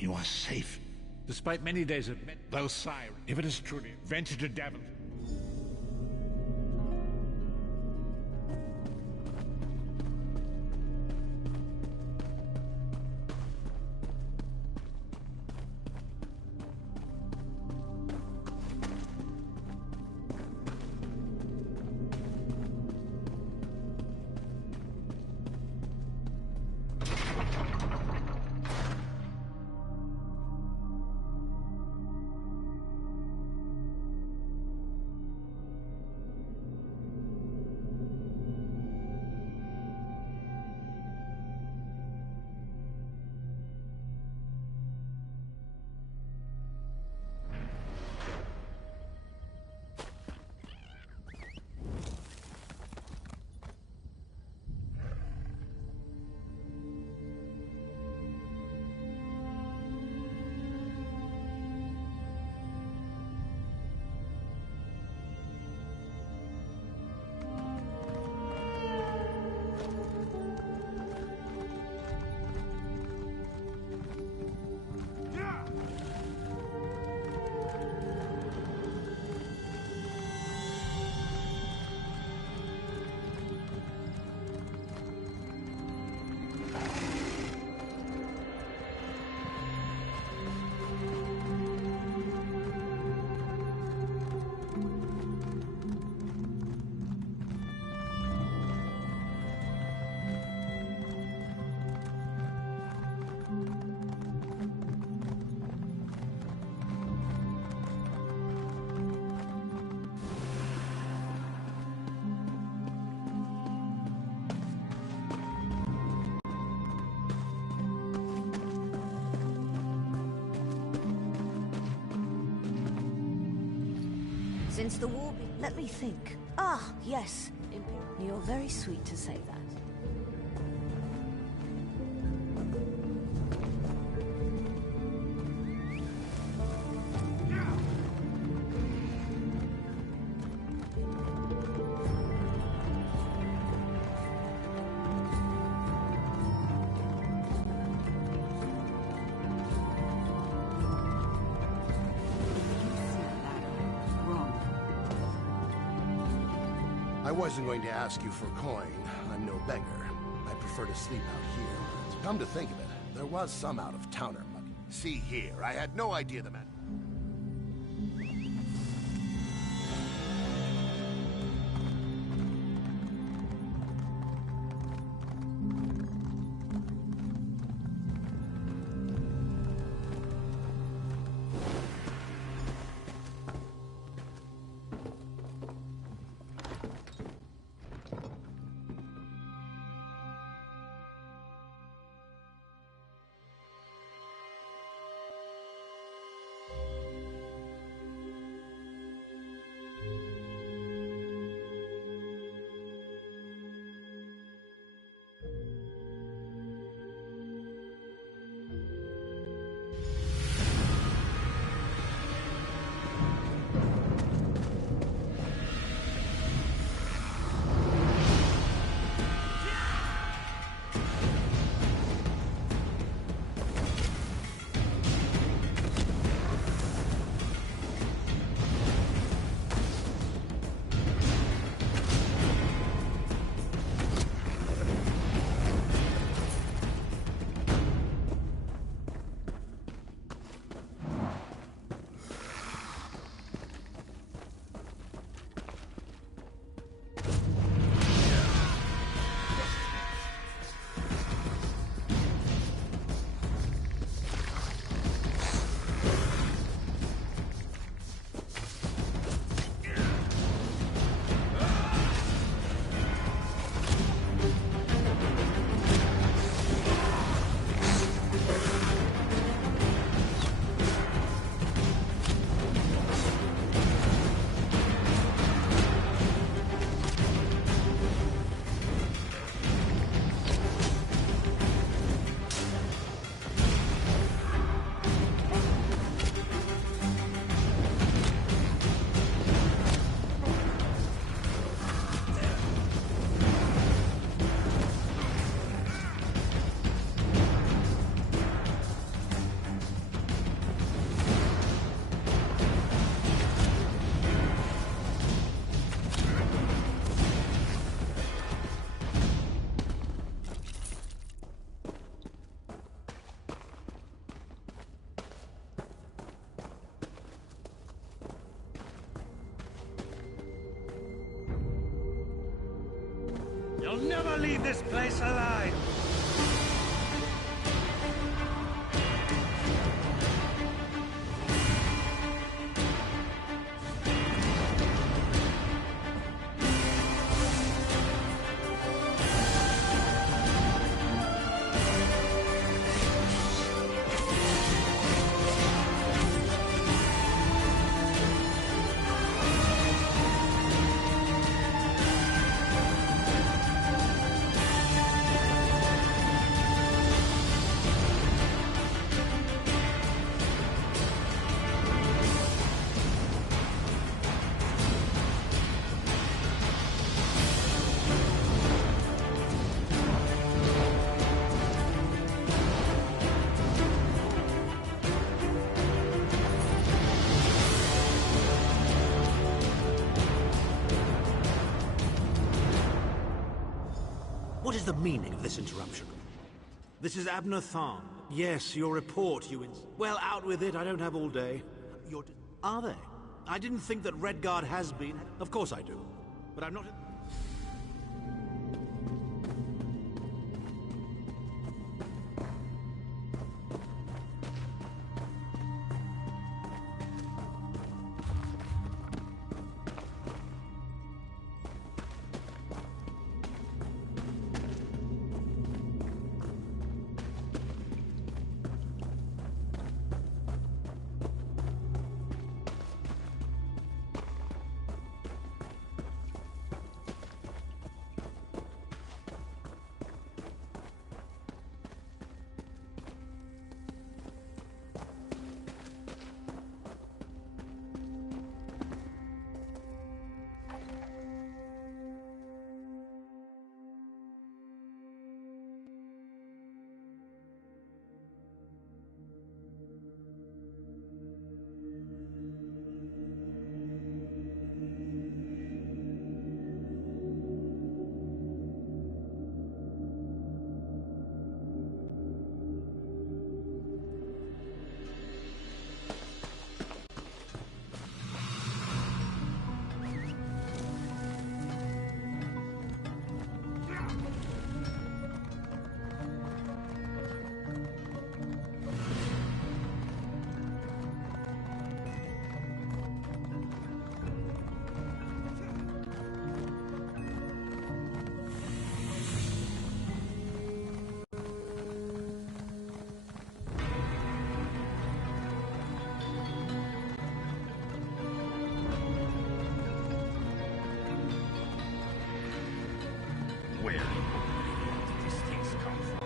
You are safe. Despite many days of those sirens, if it is truly venture to Devon. Since the war let me think. Ah, yes. You're very sweet to say that. I wasn't going to ask you for coin. I'm no beggar. I prefer to sleep out here. Come to think of it, there was some out-of-towner money. See here, I had no idea the man... You'll never leave this place alive! What is the meaning of this interruption? This is Abner Tharn. Yes, your report, you Well, out with it. I don't have all day. Are they? I didn't think that Redguard has been. Of course I do. But I'm not... Where did these things come from?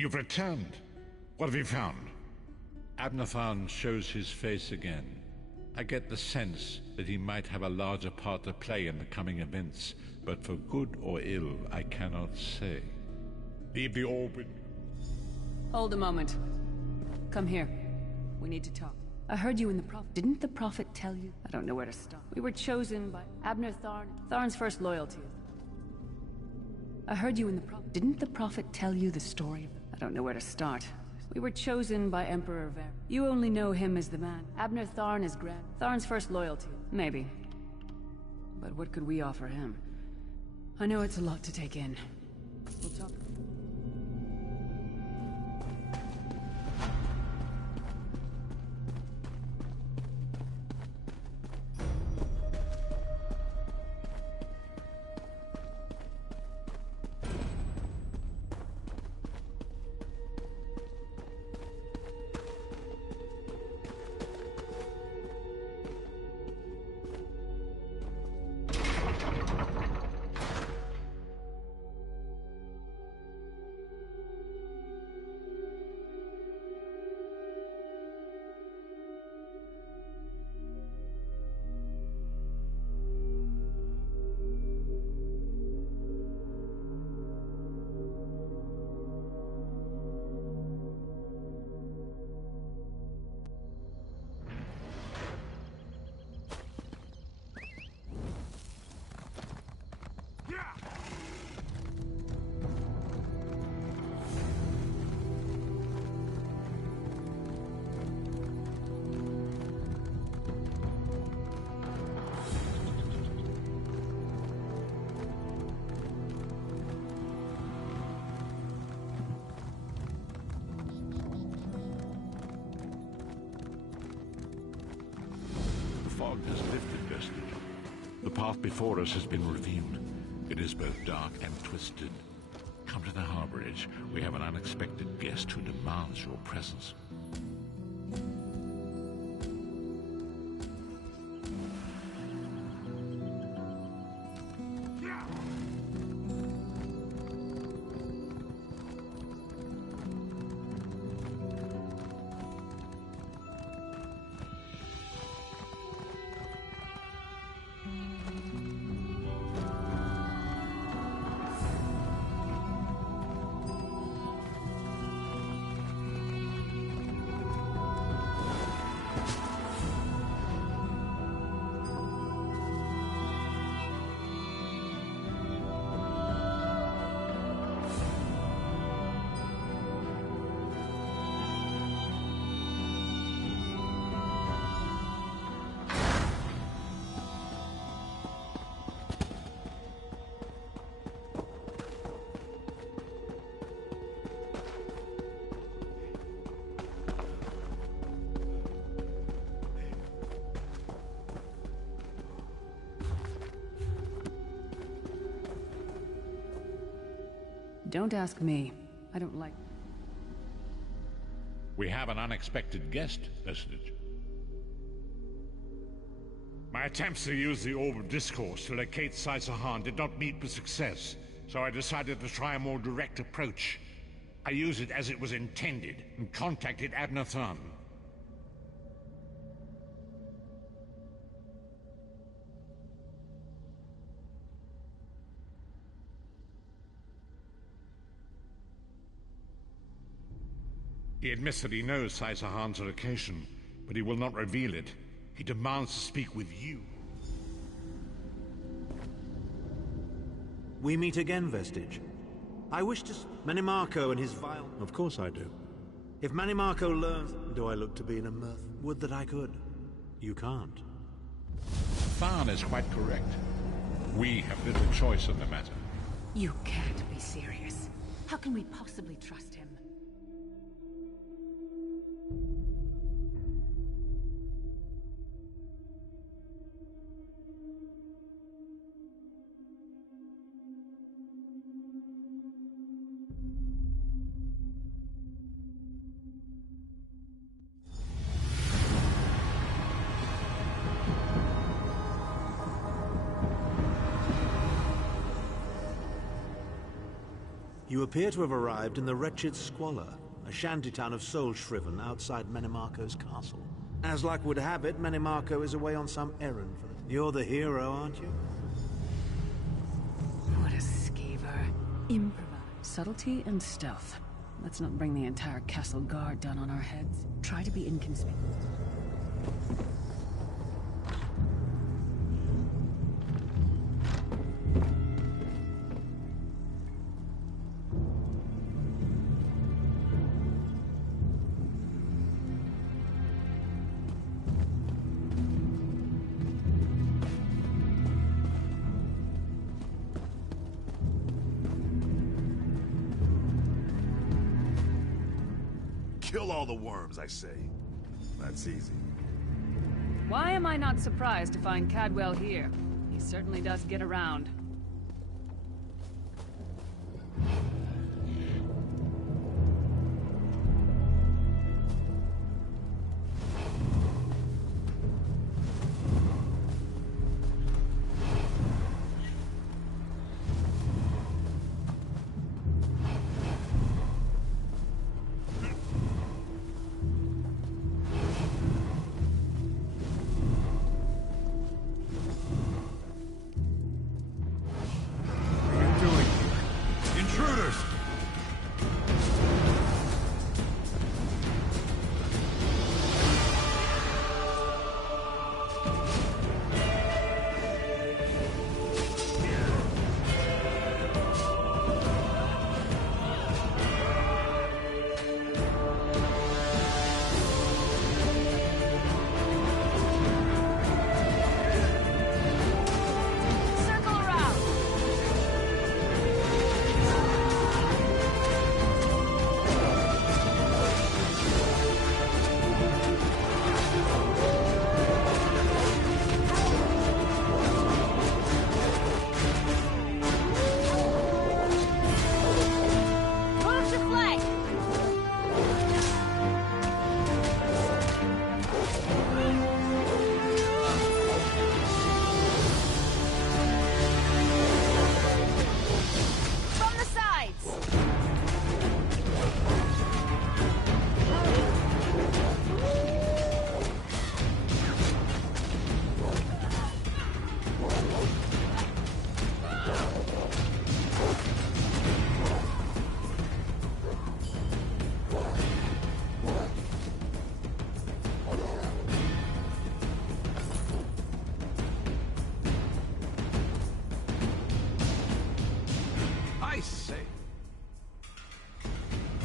You've returned. What have you found? Abner Tharn shows his face again. I get the sense that he might have a larger part to play in the coming events, but for good or ill, I cannot say. Leave the orbit. Hold a moment. Come here. We need to talk. I heard you in the Prophet. Didn't the Prophet tell you? I don't know where to start. We were chosen by Abner Tharn. Tharn's first loyalty. I heard you in the Prophet. Didn't the Prophet tell you the story of it? I don't know where to start. We were chosen by Emperor Ver. You only know him as the man. Abner Tharn is grand. Tharn's first loyalty. Maybe. But what could we offer him? I know it's a lot to take in. We'll talk. The fog has lifted, Vestige. The path before us has been revealed. It is both dark and twisted. Come to the harbor edge. We have an unexpected guest who demands your presence. Don't ask me. I don't like... We have an unexpected guest, Vestige. My attempts to use the Orb of Discourse to locate Saisahan did not meet with success, so I decided to try a more direct approach. I used it as it was intended, and contacted Abner Tharn. He admits that he knows Saisahan's location, but he will not reveal it. He demands to speak with you. We meet again, Vestige. I wish to... Manimarco and his vile... Of course I do. If Manimarco learns... Do I look to be in a mirth? Would that I could. You can't. Tharn is quite correct. We have little choice in the matter. You can't be serious. How can we possibly trust him? You appear to have arrived in the wretched Squalor, a shantytown of soul-shriven outside Manimarco's castle. As luck would have it, Manimarco is away on some errand for them. You're the hero, aren't you? What a skeever. Improvise. Subtlety and stealth. Let's not bring the entire castle guard down on our heads. Try to be inconspicuous. Kill all the worms, I say. That's easy. Why am I not surprised to find Cadwell here? He certainly does get around.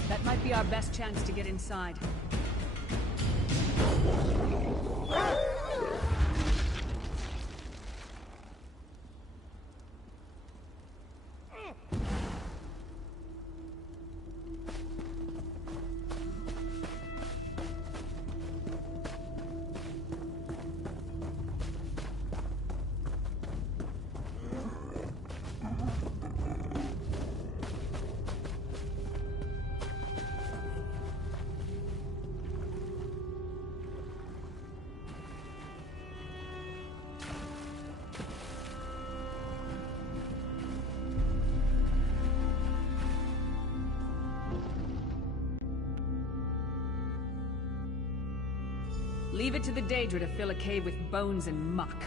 That might be our best chance to get inside. Leave it to the Daedra to fill a cave with bones and muck.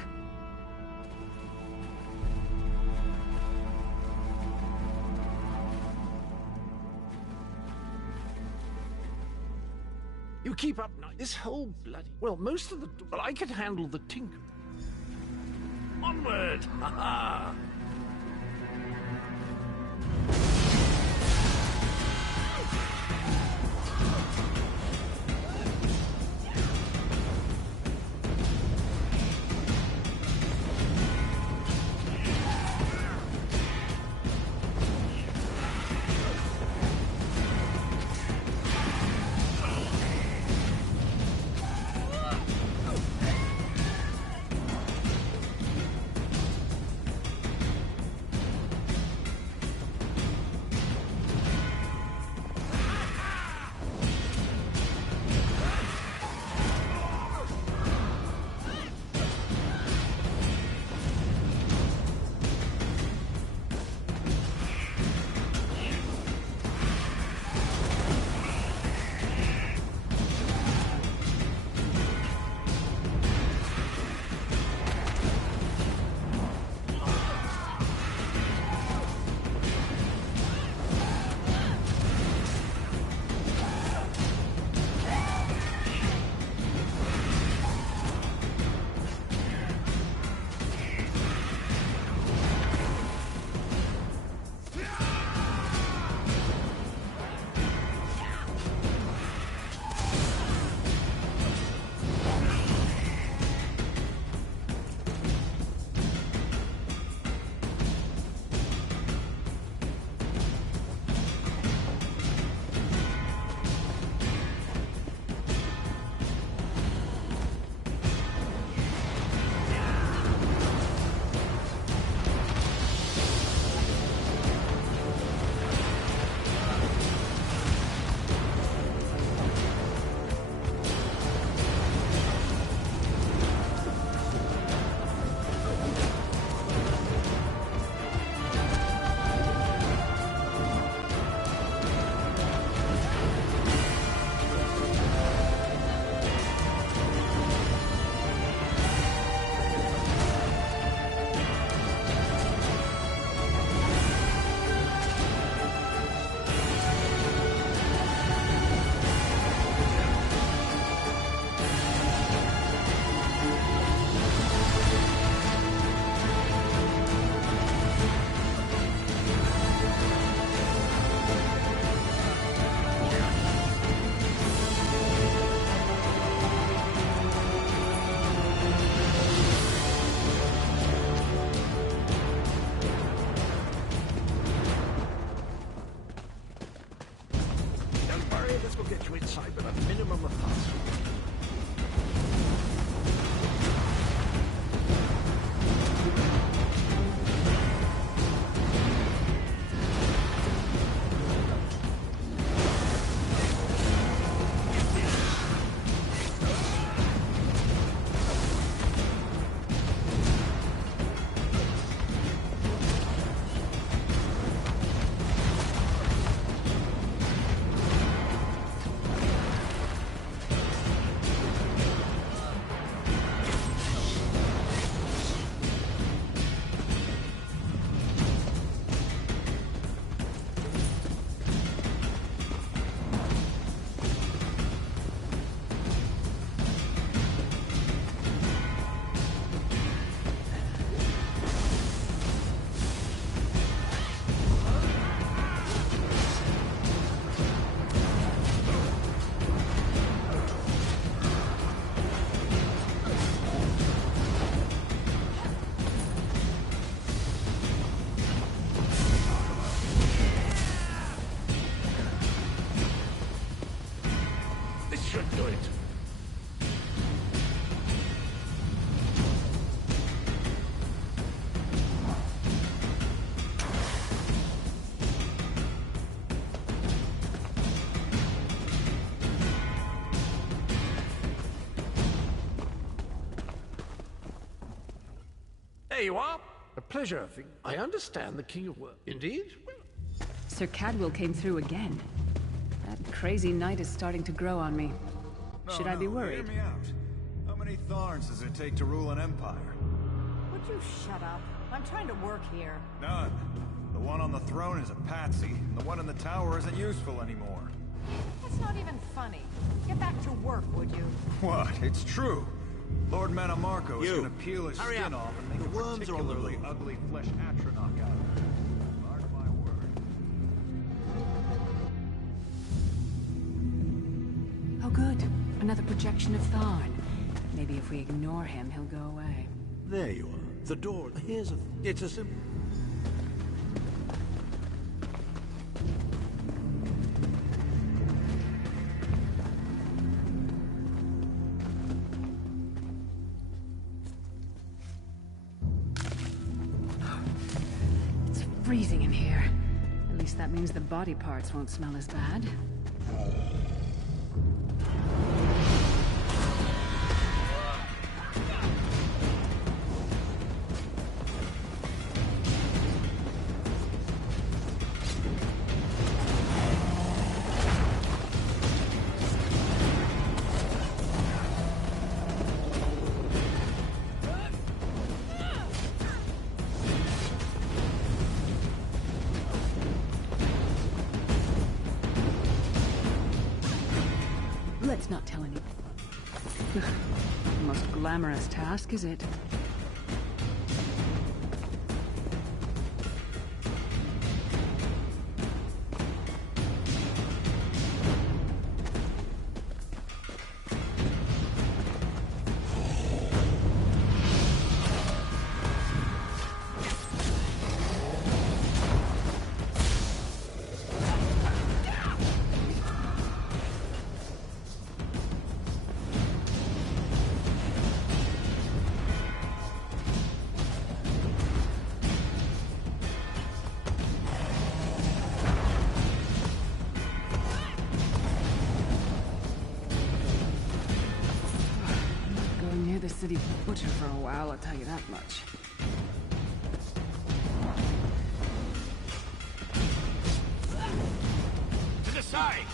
You keep up now. This whole bloody... Well, most of the... Well, I can handle the tinker. Onward! Ha ha! should do it. There you are. A pleasure. I understand the King of Work. Indeed? Sir Cadwell came through again. That crazy knight is starting to grow on me. Should I be worried? Hear me out. How many Tharns does it take to rule an empire? Would you shut up? I'm trying to work here. None. The one on the throne is a patsy, and the one in the tower isn't useful anymore. That's not even funny. Get back to work, would you? What? It's true. Lord Manamarco is You. going to peel his Hurry skin up. off and make The a worms are on the particularly move. ugly flesh atronach out of it. Mark my word. Oh good. Another projection of Tharn. Maybe if we ignore him, he'll go away. There you are. The door. Here's a... It's a simple... It's freezing in here. At least that means the body parts won't smell as bad. Let's not tell anyone. The most glamorous task, is it? Going near the city butcher for a while, I'll tell you that much. To the side!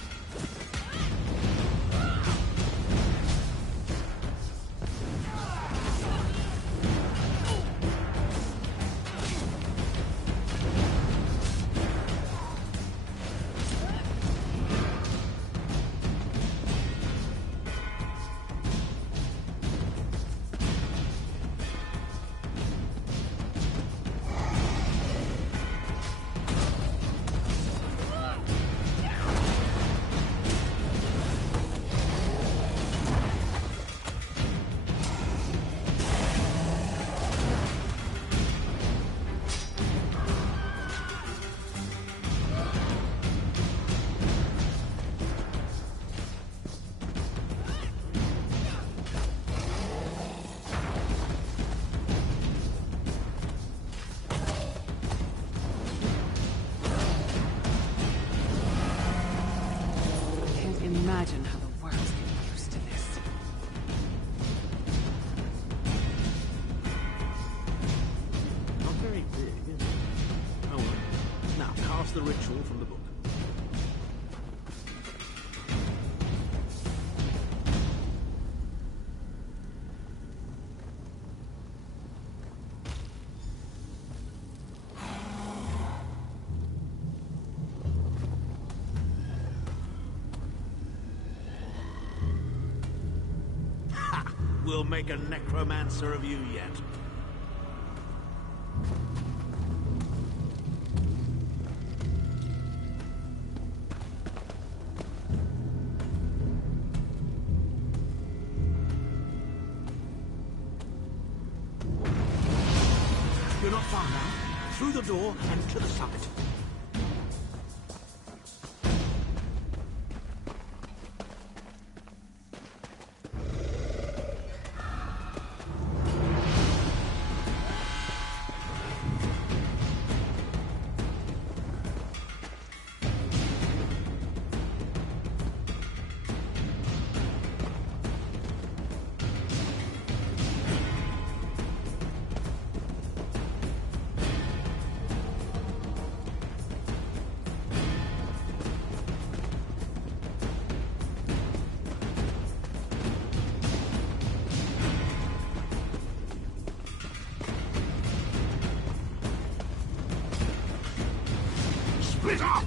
Can't imagine how the worms get used to this. Not very big, is it? Oh well. Now, cast the ritual from the book. Ha! We'll make a necromancer of you yet. You're not far now. Through the door and to the summit. it up!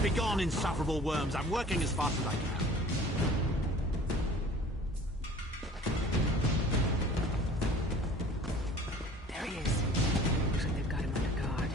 Begone, insufferable worms. I'm working as fast as I can. There he is. Looks like they've got him under guard.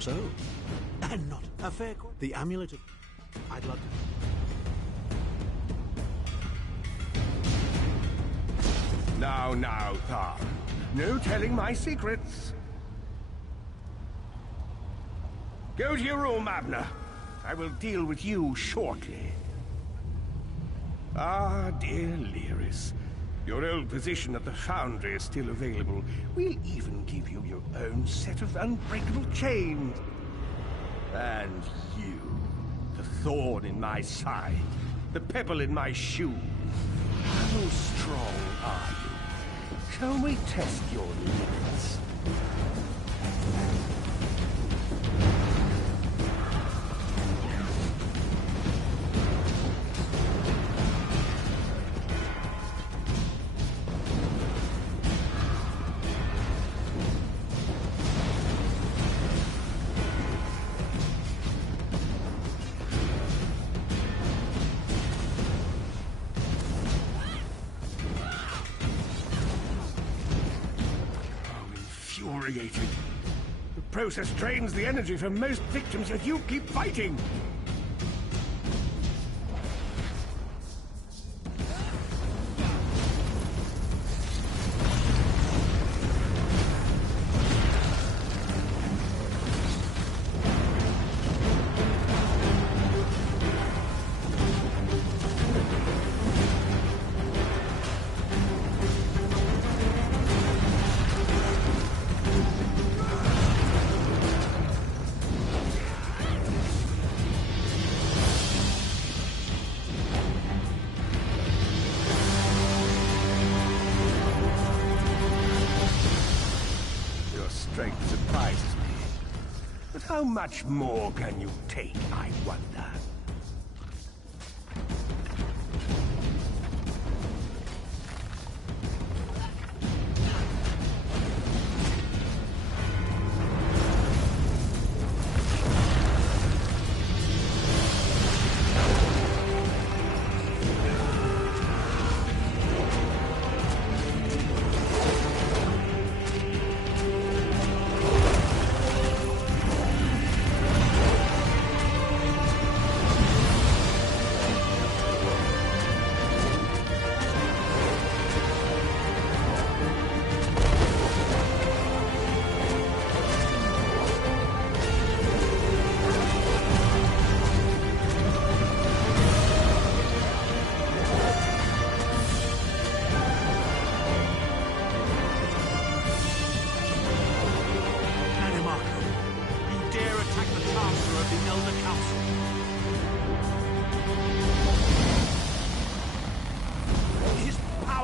So, and not a fair call. The amulet of... I'd love to... Now, Thar. No telling my secrets. Go to your room, Abner. I will deal with you shortly. Ah, dear Lyris. Your old position at the Foundry is still available. We'll even give you your own set of unbreakable chains. And you, the thorn in my side, the pebble in my shoe. How strong are you? Shall we test your limits? Infuriating. The process drains the energy from most victims, yet you keep fighting! Strength surprises me. But how much more can you take, I wonder?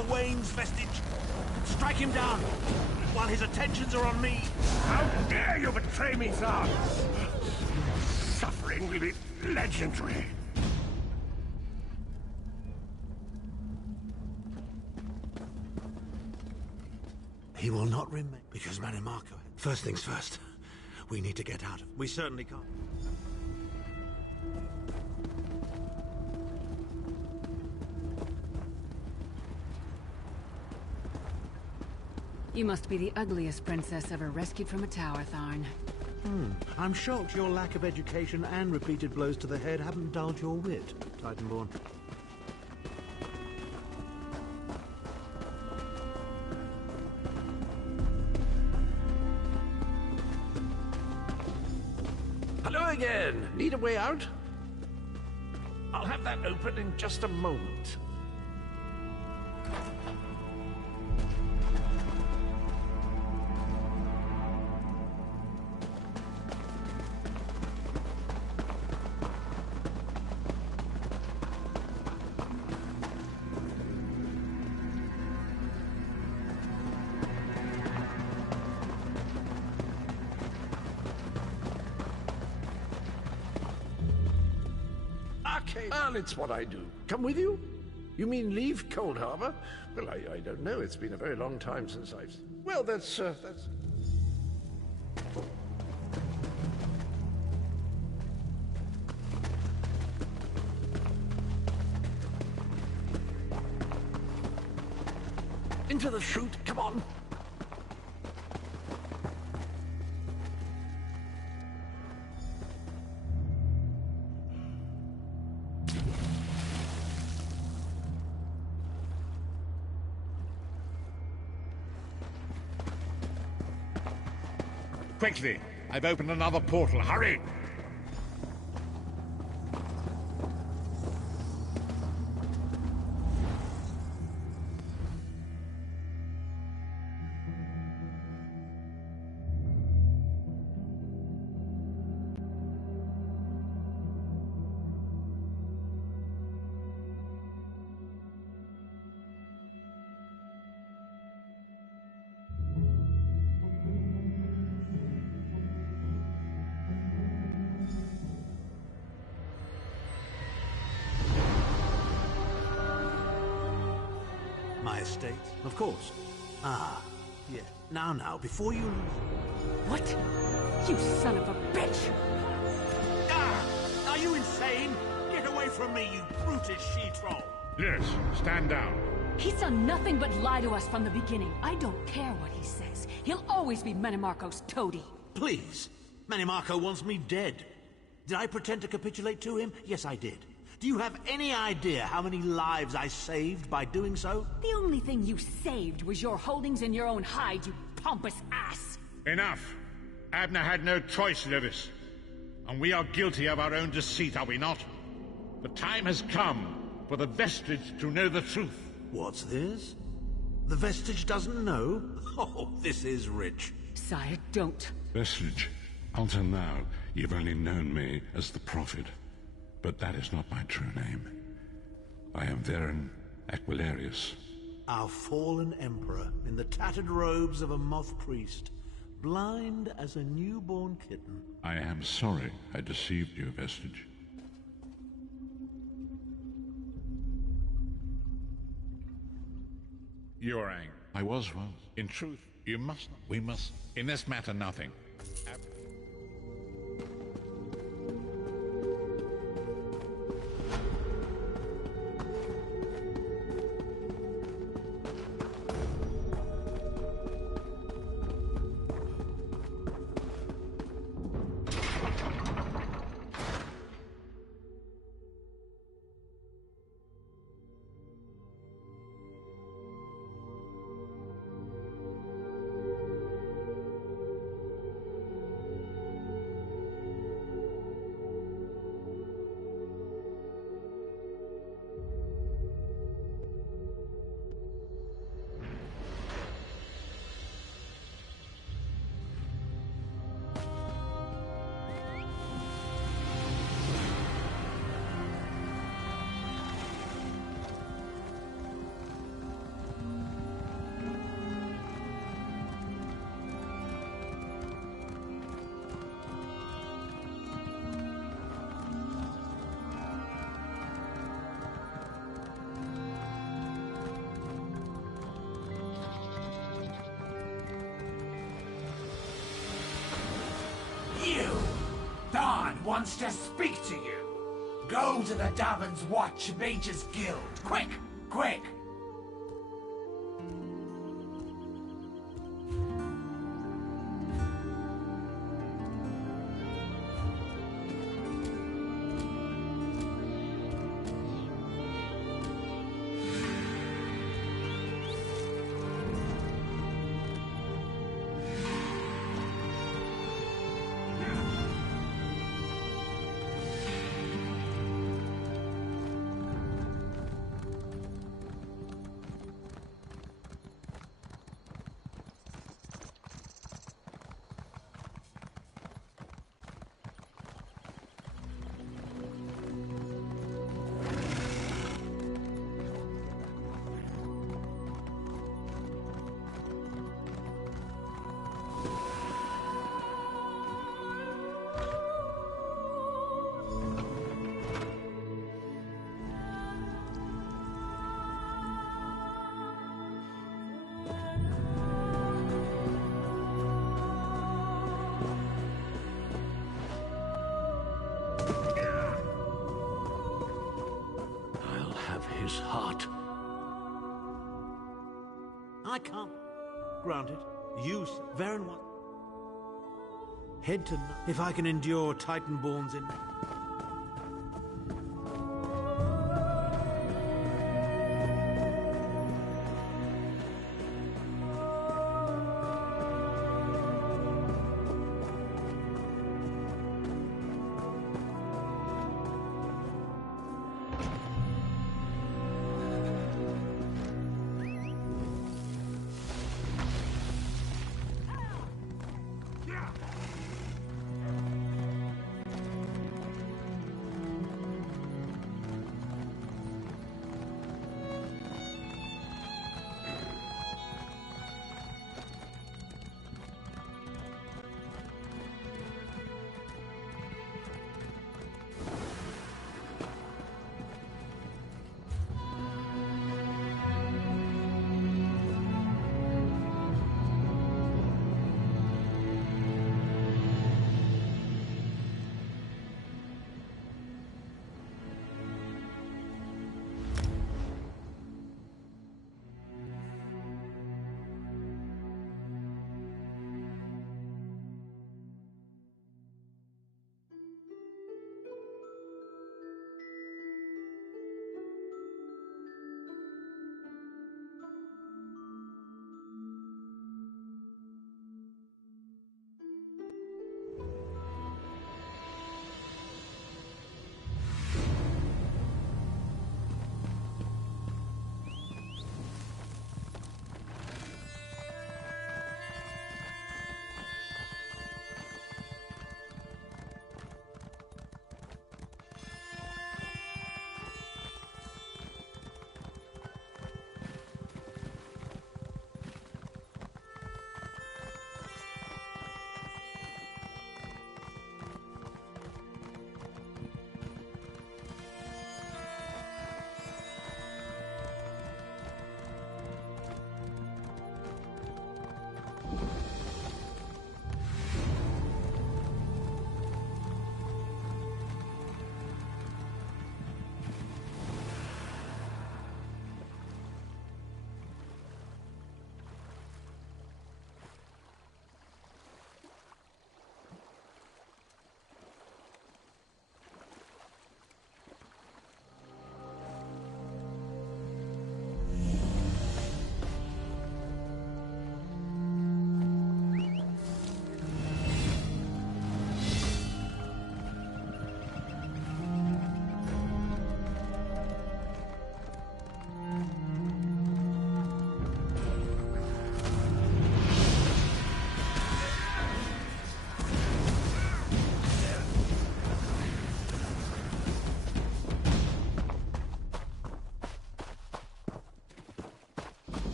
Admiral Wayne's vestige. Strike him down while his attentions are on me. How dare you betray me, Thar? Suffering will be legendary. He will not remain because Manimarco. First things first. We need to get out. We certainly can't. You must be the ugliest princess ever rescued from a tower, Tharn. I'm shocked your lack of education and repeated blows to the head haven't dulled your wit, Titanborn. Hello again. Need a way out? I'll have that open in just a moment. Okay, well, it's what I do. Come with you? You mean leave Cold Harbor? Well, I don't know. It's been a very long time since I've... Well, that's... Into the chute, come on! Quickly! I've opened another portal. Hurry! My estate, of course. Ah, yeah. Now, before you... What? You son of a bitch! Ah! Are you insane? Get away from me, you brutish she-troll! Yes, stand down. He's done nothing but lie to us from the beginning. I don't care what he says. He'll always be Manimarco's toady. Please. Manimarco wants me dead. Did I pretend to capitulate to him? Yes, I did. Do you have any idea how many lives I saved by doing so? The only thing you saved was your holdings in your own hide, you pompous ass! Enough! Abner had no choice, Lewis. And we are guilty of our own deceit, are we not? The time has come for the Vestige to know the truth. What's this? The Vestige doesn't know? Oh, this is rich. Sire, don't. Vestige, until now, you've only known me as the Prophet. But that is not my true name. I am Varen Aquilarius. Our fallen emperor, in the tattered robes of a moth priest, blind as a newborn kitten. I am sorry I deceived you, Vestige. You are angry. I was once. In truth, you must not. We must. In this matter, nothing. wants to speak to you. Go to the Dragonball Mages Guild. Quick! Quick! His heart. I can't. Granted, you, Varen, what? Head to if I can endure Titanborns in.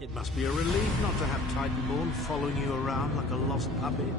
It must be a relief not to have Titanborn following you around like a lost puppy.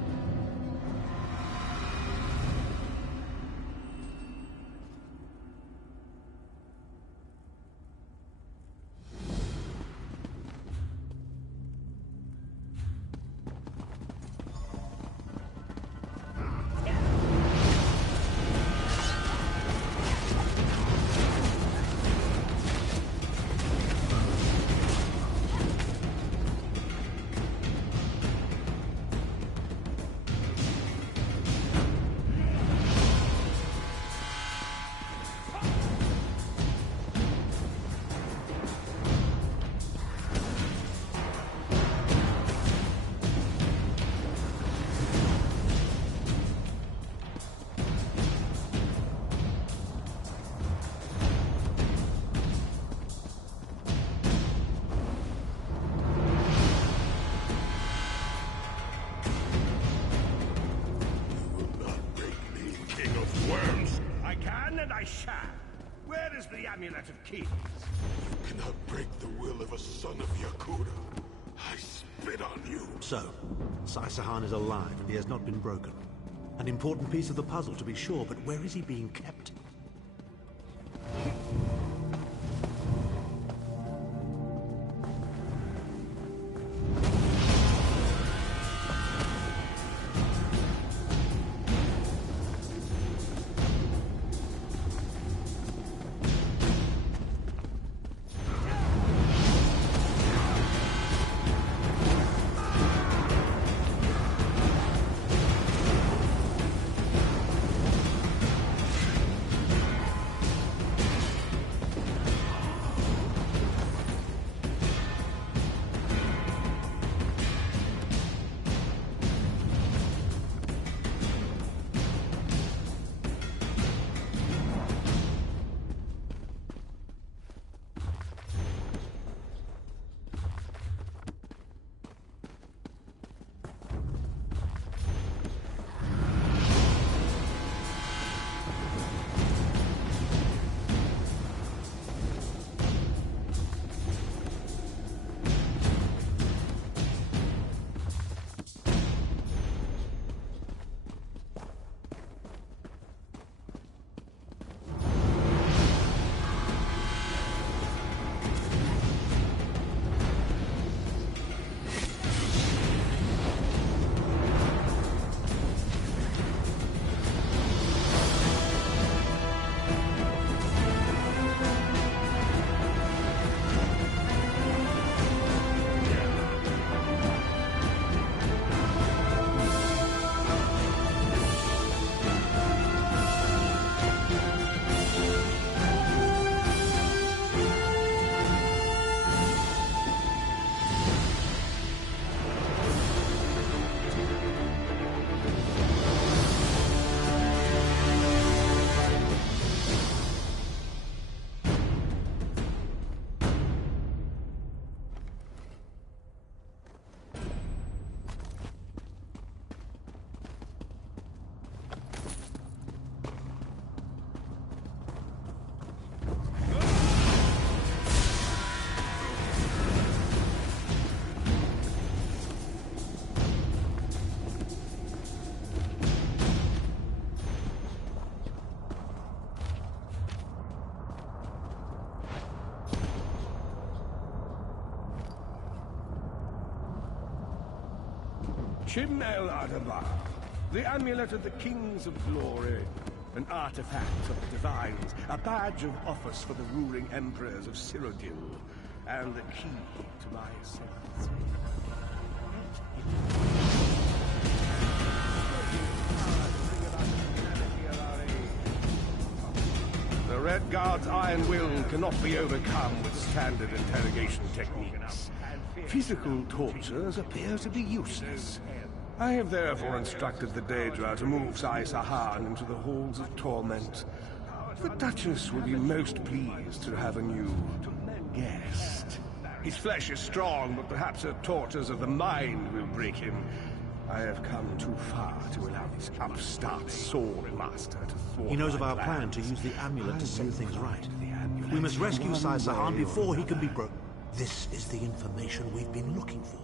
Amulet of Kings. You cannot break the will of a son of Yakuda. I spit on you. So, Sai-Sahan is alive and he has not been broken. An important piece of the puzzle, to be sure, but where is he being kept? Chim El Adabar, the Amulet of the Kings of Glory, an artifact of the Divines, a badge of office for the ruling emperors of Cyrodiil, and the key to my seventh. The Red Guard's iron will cannot be overcome with standard interrogation techniques. Physical tortures appear to be useless. I have therefore instructed the Daedra to move Sai-Sahan into the halls of torment. The Duchess will be most pleased to have a new guest. His flesh is strong, but perhaps her tortures of the mind will break him. I have come too far to allow this upstart sword master to thwart. He knows of my our plan plans. to use the amulet to do things right. We must rescue Sai-Sahan before he can be broken. This is the information we've been looking for.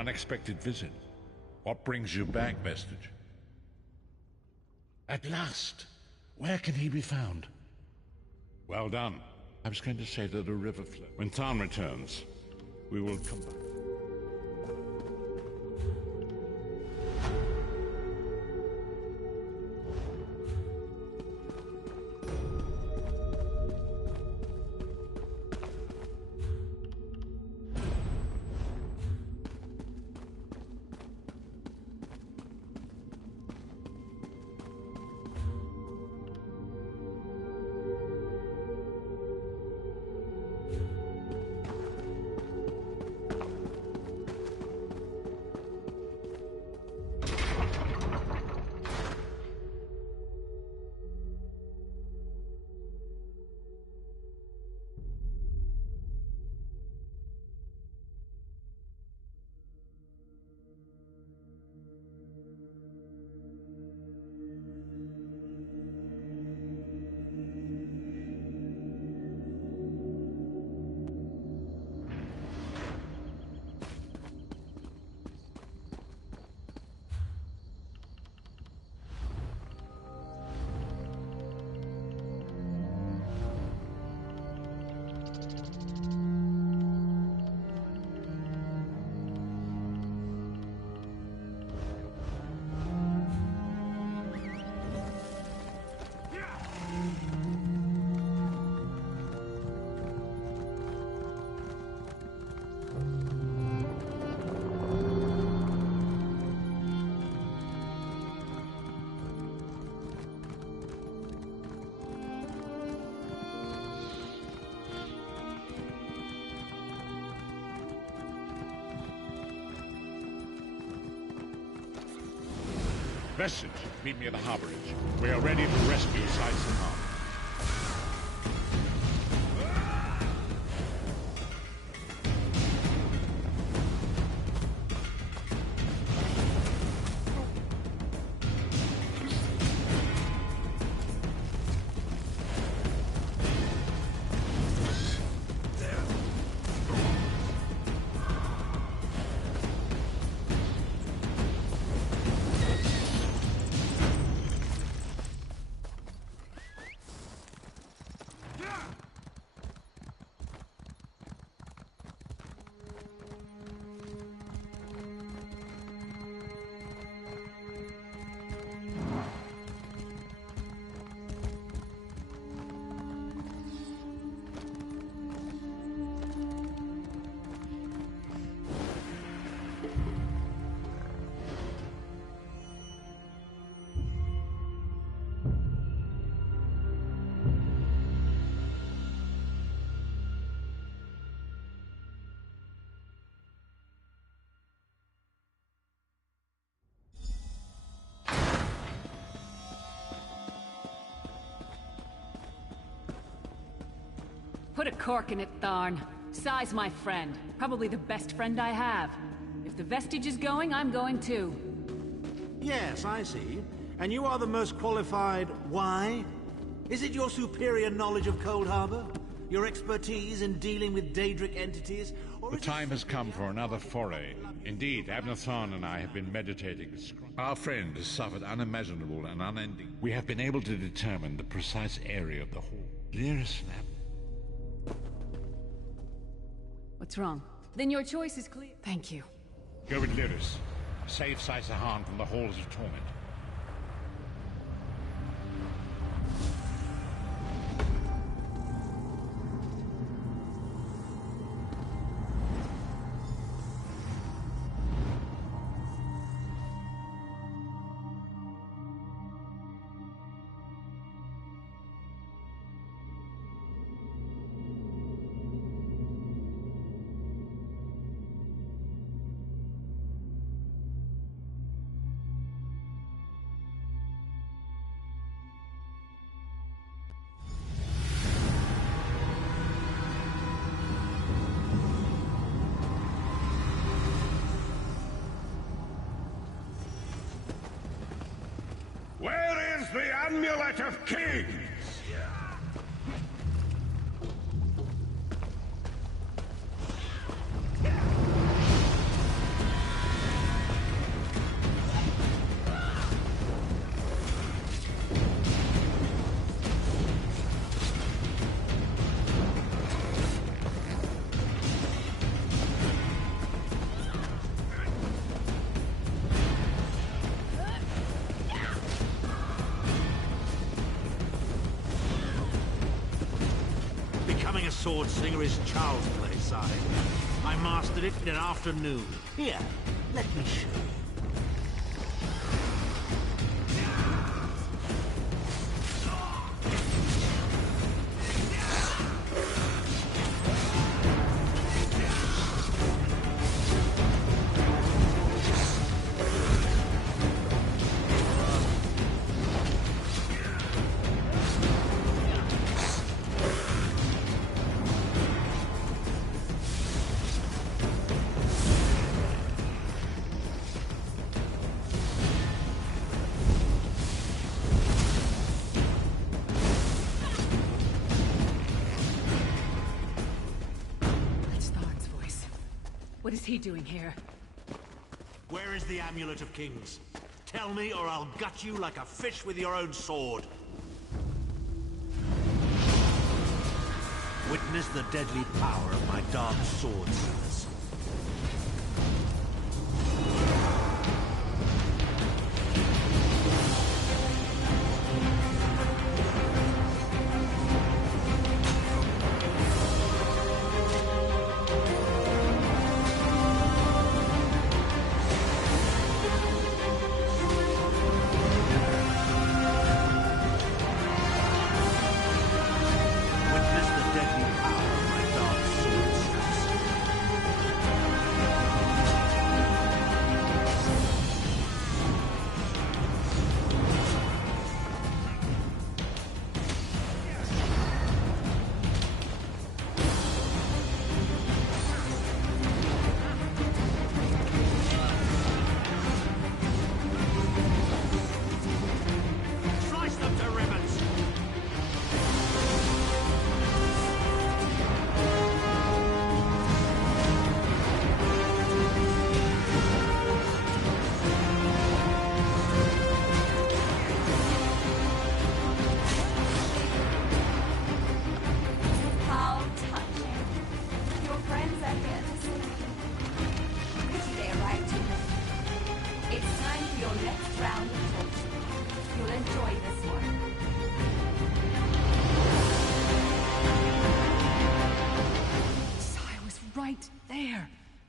unexpected visit. What brings you back, Vestige? At last! Where can he be found? Well done. I was going to say that a river flows. When Tharn returns, we will come back. Vestige, meet me at the harborage. We are ready to rescue Saitama. Put a cork in it, Tharn. Sai's my friend. Probably the best friend I have. If the Vestige is going, I'm going too. Yes, I see. And you are the most qualified. Why? Is it your superior knowledge of Cold Harbor? Your expertise in dealing with Daedric entities? Or the time has come for another foray. Indeed, Abner Tharn and I have been meditating. Our friend has suffered unimaginable and unending. We have been able to determine the precise area of the hall. Lyris and Abner. What's wrong? Then your choice is clear. Thank you. Go with Lyris. Save Saitama from the halls of torment. Where is the Amulet of Kings? sword slinger is child's play, sire. I mastered it in an afternoon. Here, let me show you. What is he doing here? Where is the Amulet of Kings? Tell me, or I'll gut you like a fish with your own sword. Witness the deadly power of my dark sword slingers.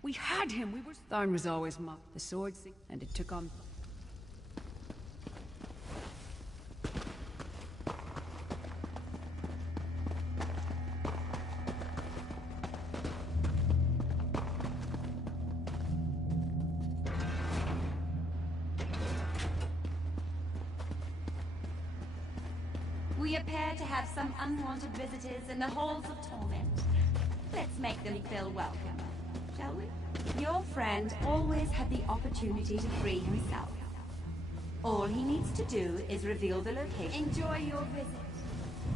We had him. We were. Tharn was always mocked. The sword thing, and it took on. We appear to have some unwanted visitors in the halls of torment. Let's make them feel welcome, shall we? Your friend always had the opportunity to free himself. All he needs to do is reveal the location. Enjoy your visit.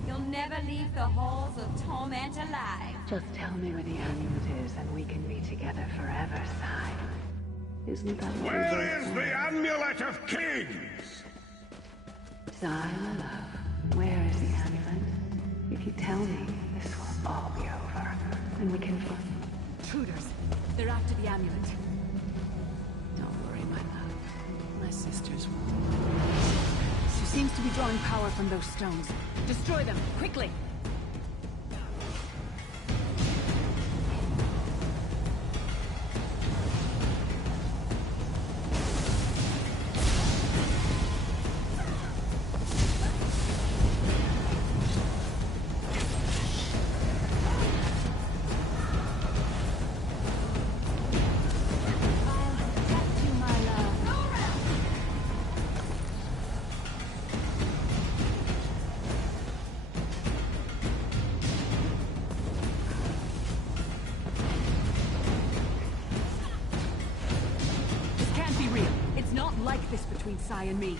You'll never leave the halls of torment alive. Just tell me where the amulet is, and we can be together forever, Sai. Isn't that what Where is the Amulet of Kings? Sai, my love, where is the amulet? If you tell me, this will all be over, and we can find... Intruders! They're after the amulet. Don't worry, my love. My sisters won't. She seems to be drawing power from those stones. Destroy them, quickly! Between Sai and me.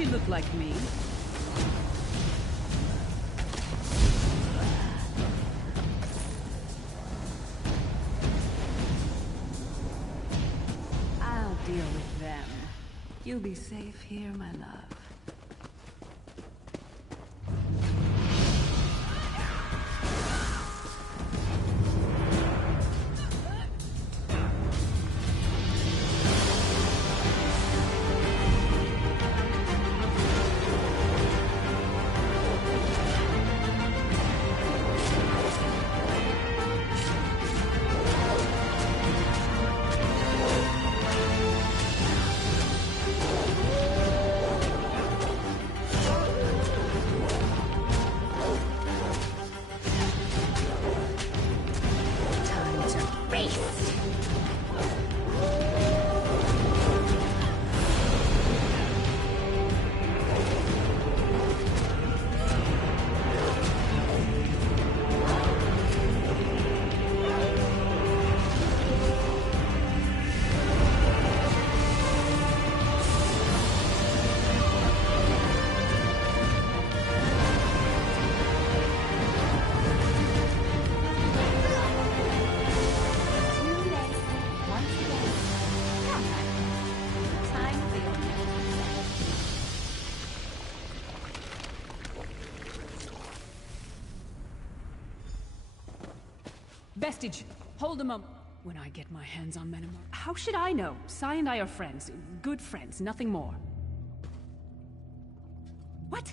She looked like me. I'll deal with them. You'll be safe here, my love. Vestige, hold a moment. When I get my hands on Menamor, how should I know? Sai and I are friends. Good friends, nothing more. What?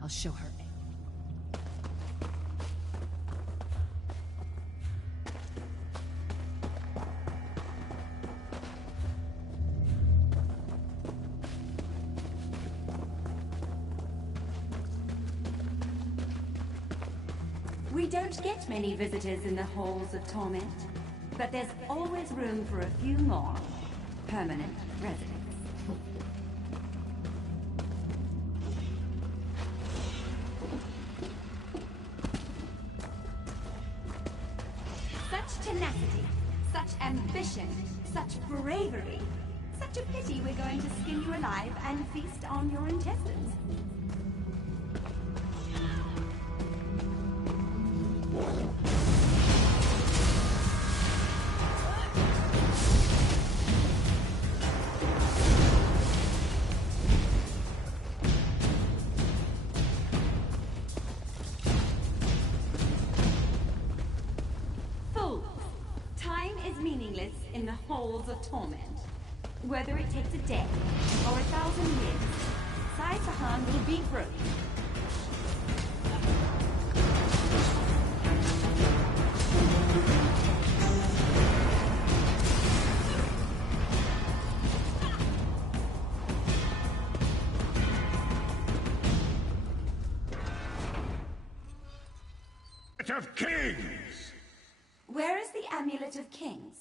I'll show her. We don't get many visitors in the halls of torment, but there's always room for a few more permanent residents. Such tenacity, such ambition, such bravery. Such a pity we're going to skin you alive and feast on your intestines. In the halls of torment. Whether it takes a day or 1,000 years, Sai Sahan will be broken. Of Kings! Where is the Amulet of Kings?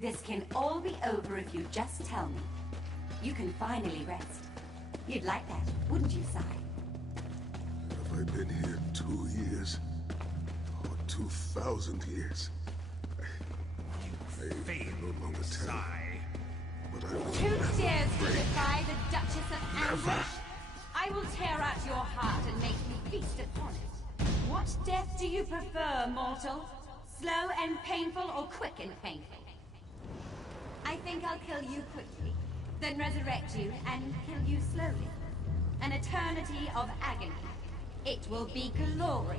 This can all be over if you just tell me. You can finally rest. You'd like that, wouldn't you, Sai? Have I been here 2 years? Or 2,000 years? I no longer tell. But I will Who never dares to break. defy the Duchess of Anguish? I will tear out your heart and make you feast upon it. What death do you prefer, mortal? Slow and painful or quick and painful? I think I'll kill you quickly, then resurrect you and kill you slowly. An eternity of agony. It will be glorious.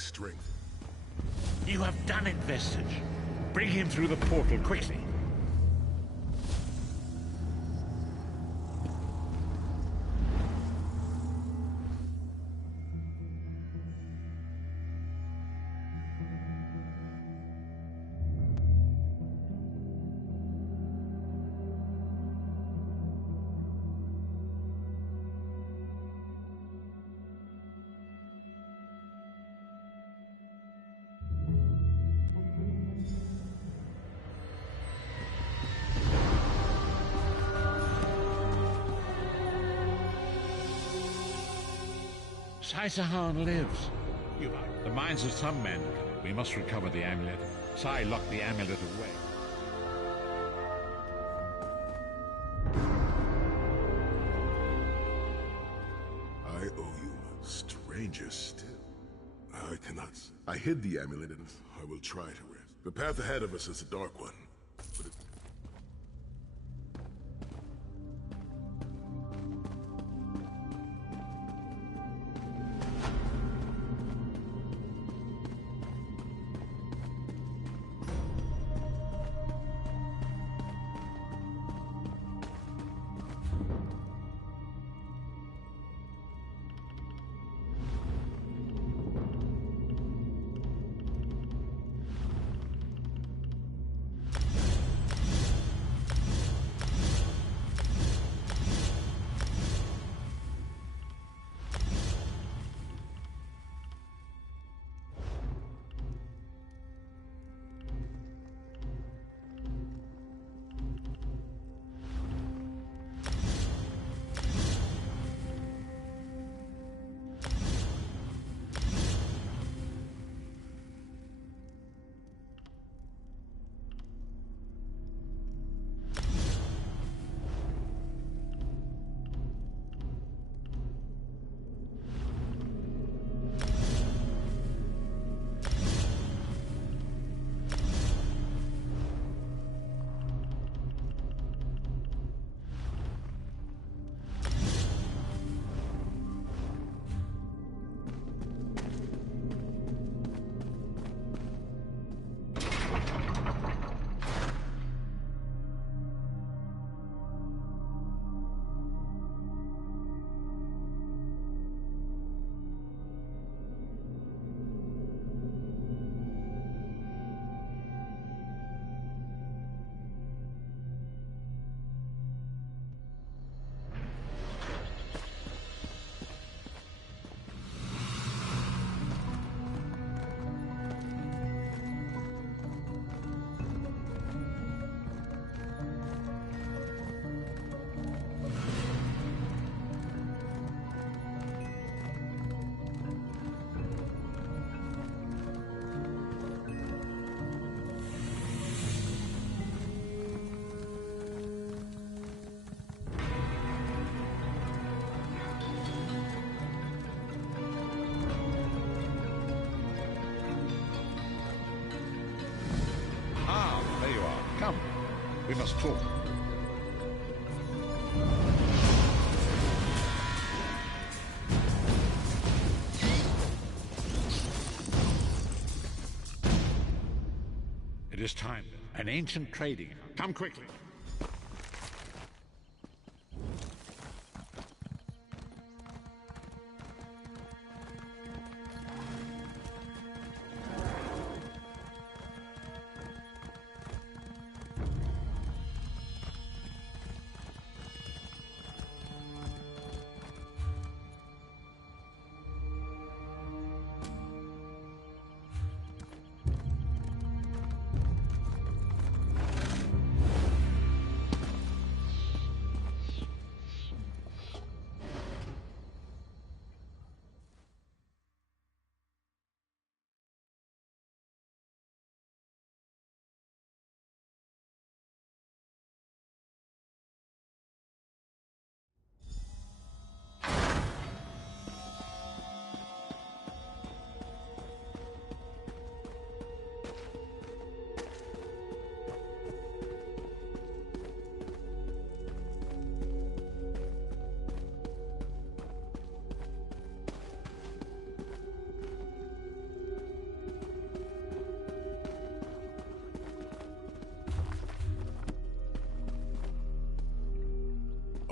strength. You have done it, Vestige. Bring him through the portal quickly. Sai-Sahan lives. The minds of some men. We must recover the amulet. Sai locked the amulet away. I owe you, stranger still. I cannot. I hid the amulet and I will try to rest. The path ahead of us is a dark one. But it... We must talk. It is time. An ancient trading. Come quickly.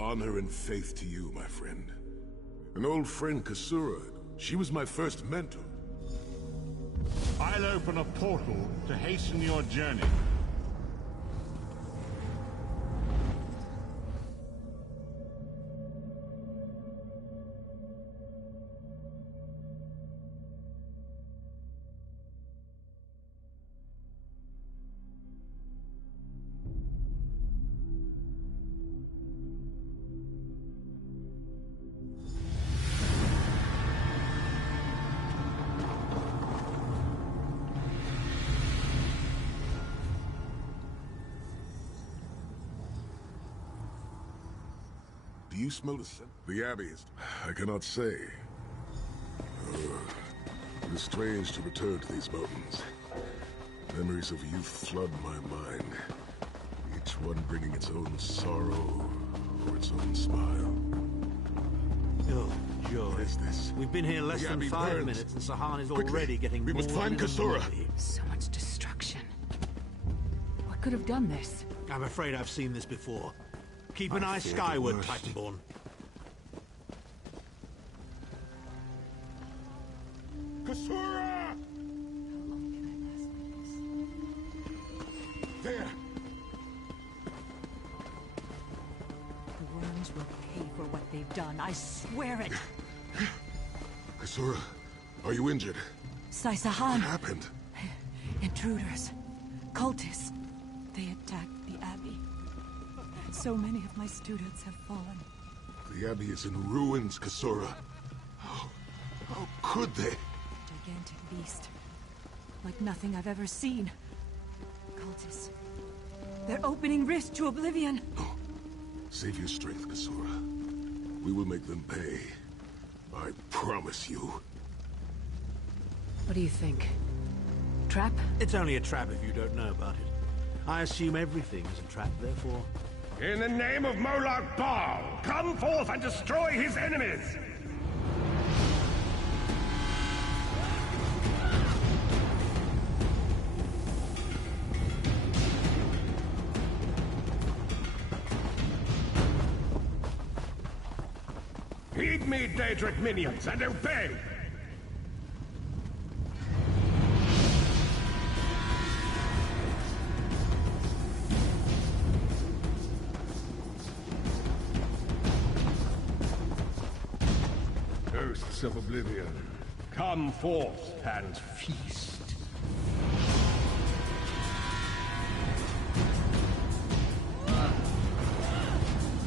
Honor and faith to you, my friend. An old friend, Kasura. She was my first mentor. I'll open a portal to hasten your journey. Do you smell the scent? The Abbey is... I cannot say. It is strange to return to these mountains. Memories of youth flood my mind. Each one bringing its own sorrow or its own smile. Oh, joy. What is this? We've been here less The than Abbey 5 burns. minutes and Sahan is Quickly, already getting we more must find than Kasura. moody. So much destruction. What could have done this? I'm afraid I've seen this before. Keep an I eye fear the skyward, worst. Titanborn. Kasura! There! The worms will pay for what they've done. I swear it. Kasura, are you injured? Sahan. What happened? Intruders. Cultists. They attacked the Abbey. So many of my students have fallen. The Abbey is in ruins, Kasura. How could they? Gigantic beast. Like nothing I've ever seen. Cultists. They're opening rifts to oblivion. Save your strength, Kasura. We will make them pay. I promise you. What do you think? Trap? It's only a trap if you don't know about it. I assume everything is a trap, therefore. In the name of Molag Bal, come forth and destroy his enemies! Heed me, Daedric minions, and obey! Ghosts of Oblivion, come forth and feast.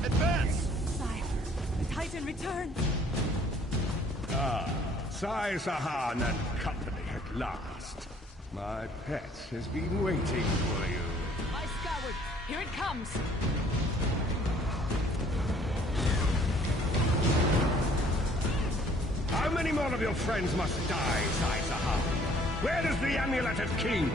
Advance! Sire, the Titan returned! Ah, Sahan and company at last. My pet has been waiting for you. Eye skyward. Here it comes. How many more of your friends must die, Sahan? Where is the Amulet of Kings?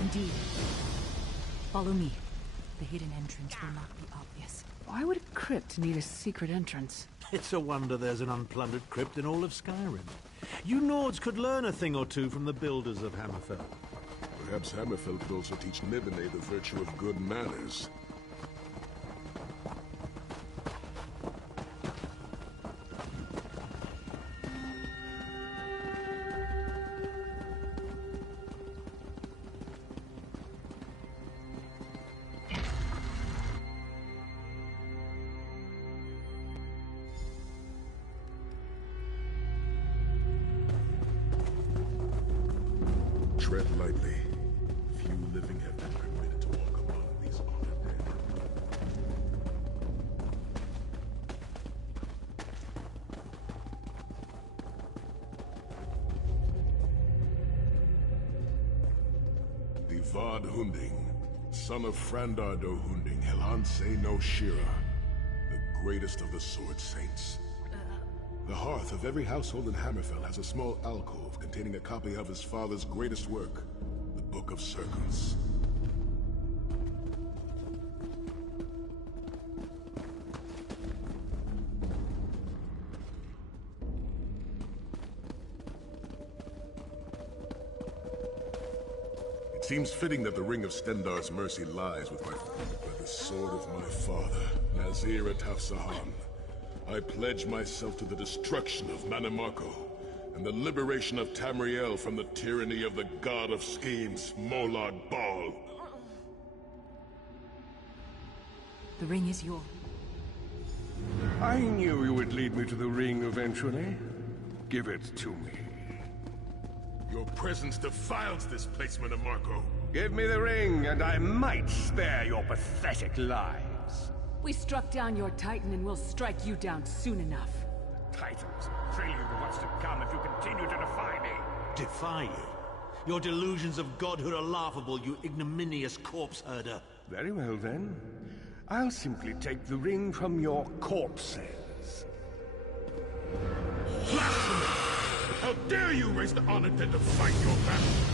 Indeed. Follow me. The hidden entrance will not be obvious. Why would a crypt need a secret entrance? It's a wonder there's an unplundered crypt in all of Skyrim. You Nords could learn a thing or two from the builders of Hammerfell. Perhaps Hammerfell could also teach Nibene the virtue of good manners. Tread lightly. Few living have been permitted to walk among these Vard Hunding, son of Frandardo Hunding, Helhanse no Shira, the greatest of the Sword Saints. The hearth of every household in Hammerfell has a small alcove containing a copy of his father's greatest work, the Book of Circles. It seems fitting that the Ring of Stendarr's mercy lies with by the sword of my father, Nazir Ataf-Sahan. I pledge myself to the destruction of Manimarco and the liberation of Tamriel from the tyranny of the god of schemes, Molad Bal. The ring is yours. I knew you would lead me to the ring eventually. Give it to me. Your presence defiles this place, Manimarco. Give me the ring, and I might spare your pathetic lives. We struck down your Titan, and we'll strike you down soon enough. Titan's a prelude to what's to come if you continue to defy me. Defy you? Your delusions of godhood are laughable, you ignominious corpse herder. Very well, then. I'll simply take the ring from your corpses. Blasphemy! How dare you raise the honor dead to fight your battle?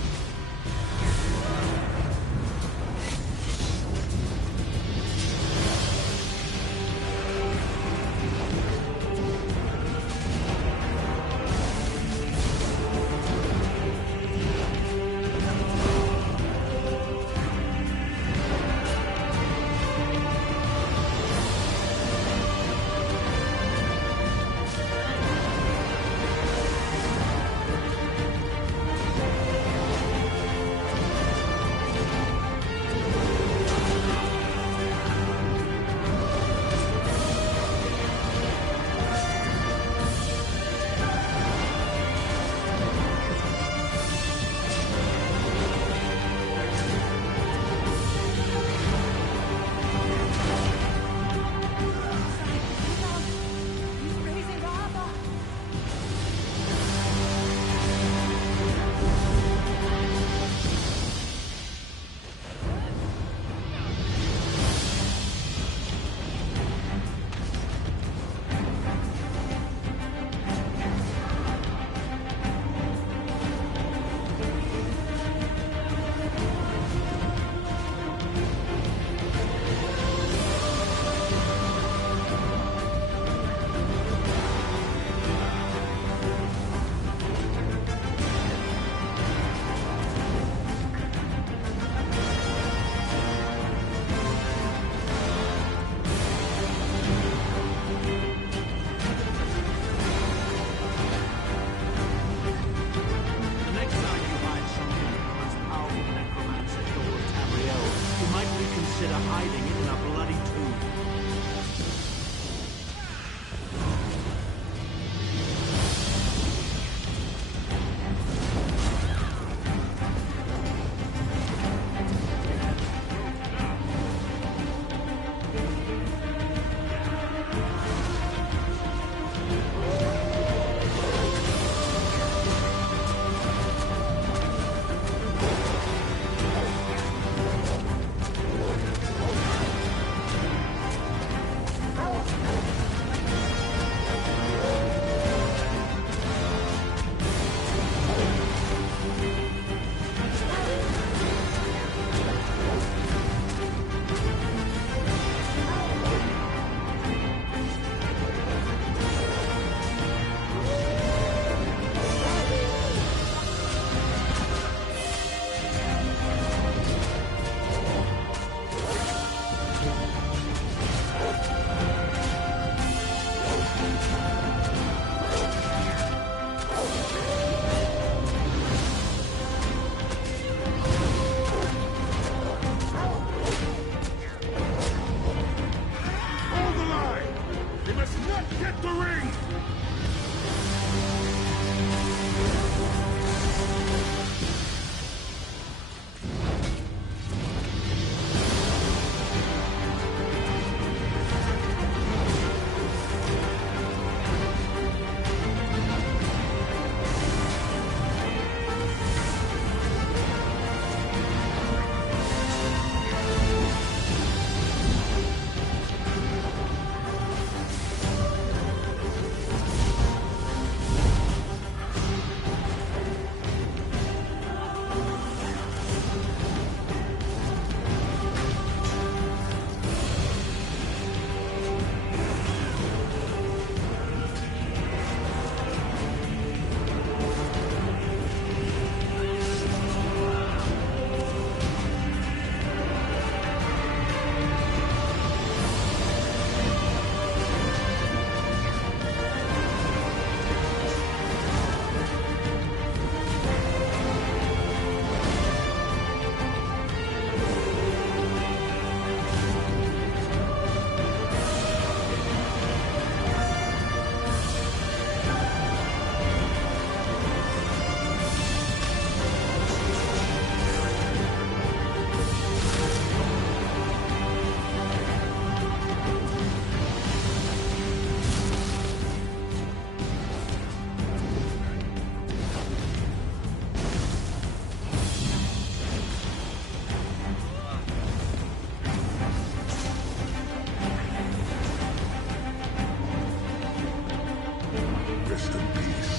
Rest in peace.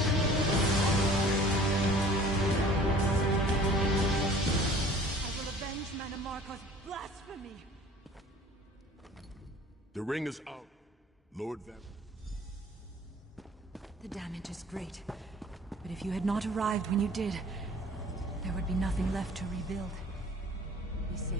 I will avenge Manimarco's blasphemy! The ring is out, Lord Van. The damage is great, but if you had not arrived when you did, there would be nothing left to rebuild. Be safe.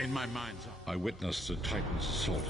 In my mind's eye, I witnessed the Titan's assault.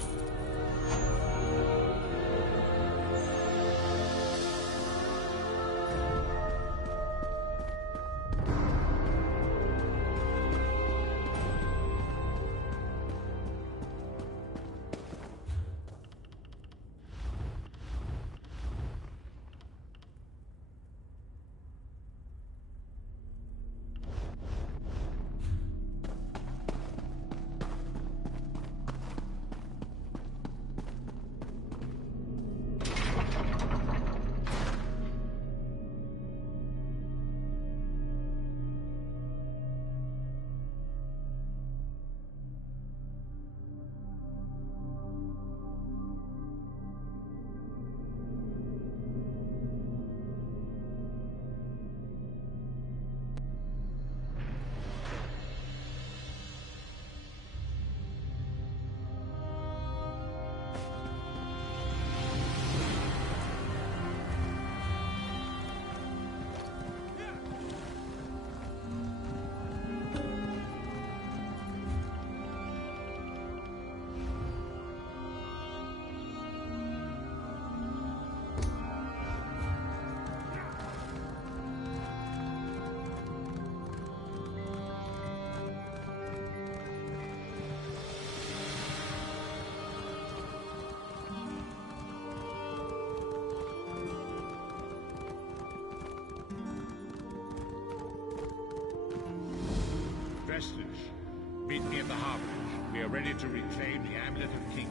Vestige, meet me at the harborage. We are ready to reclaim the Amulet of Kings.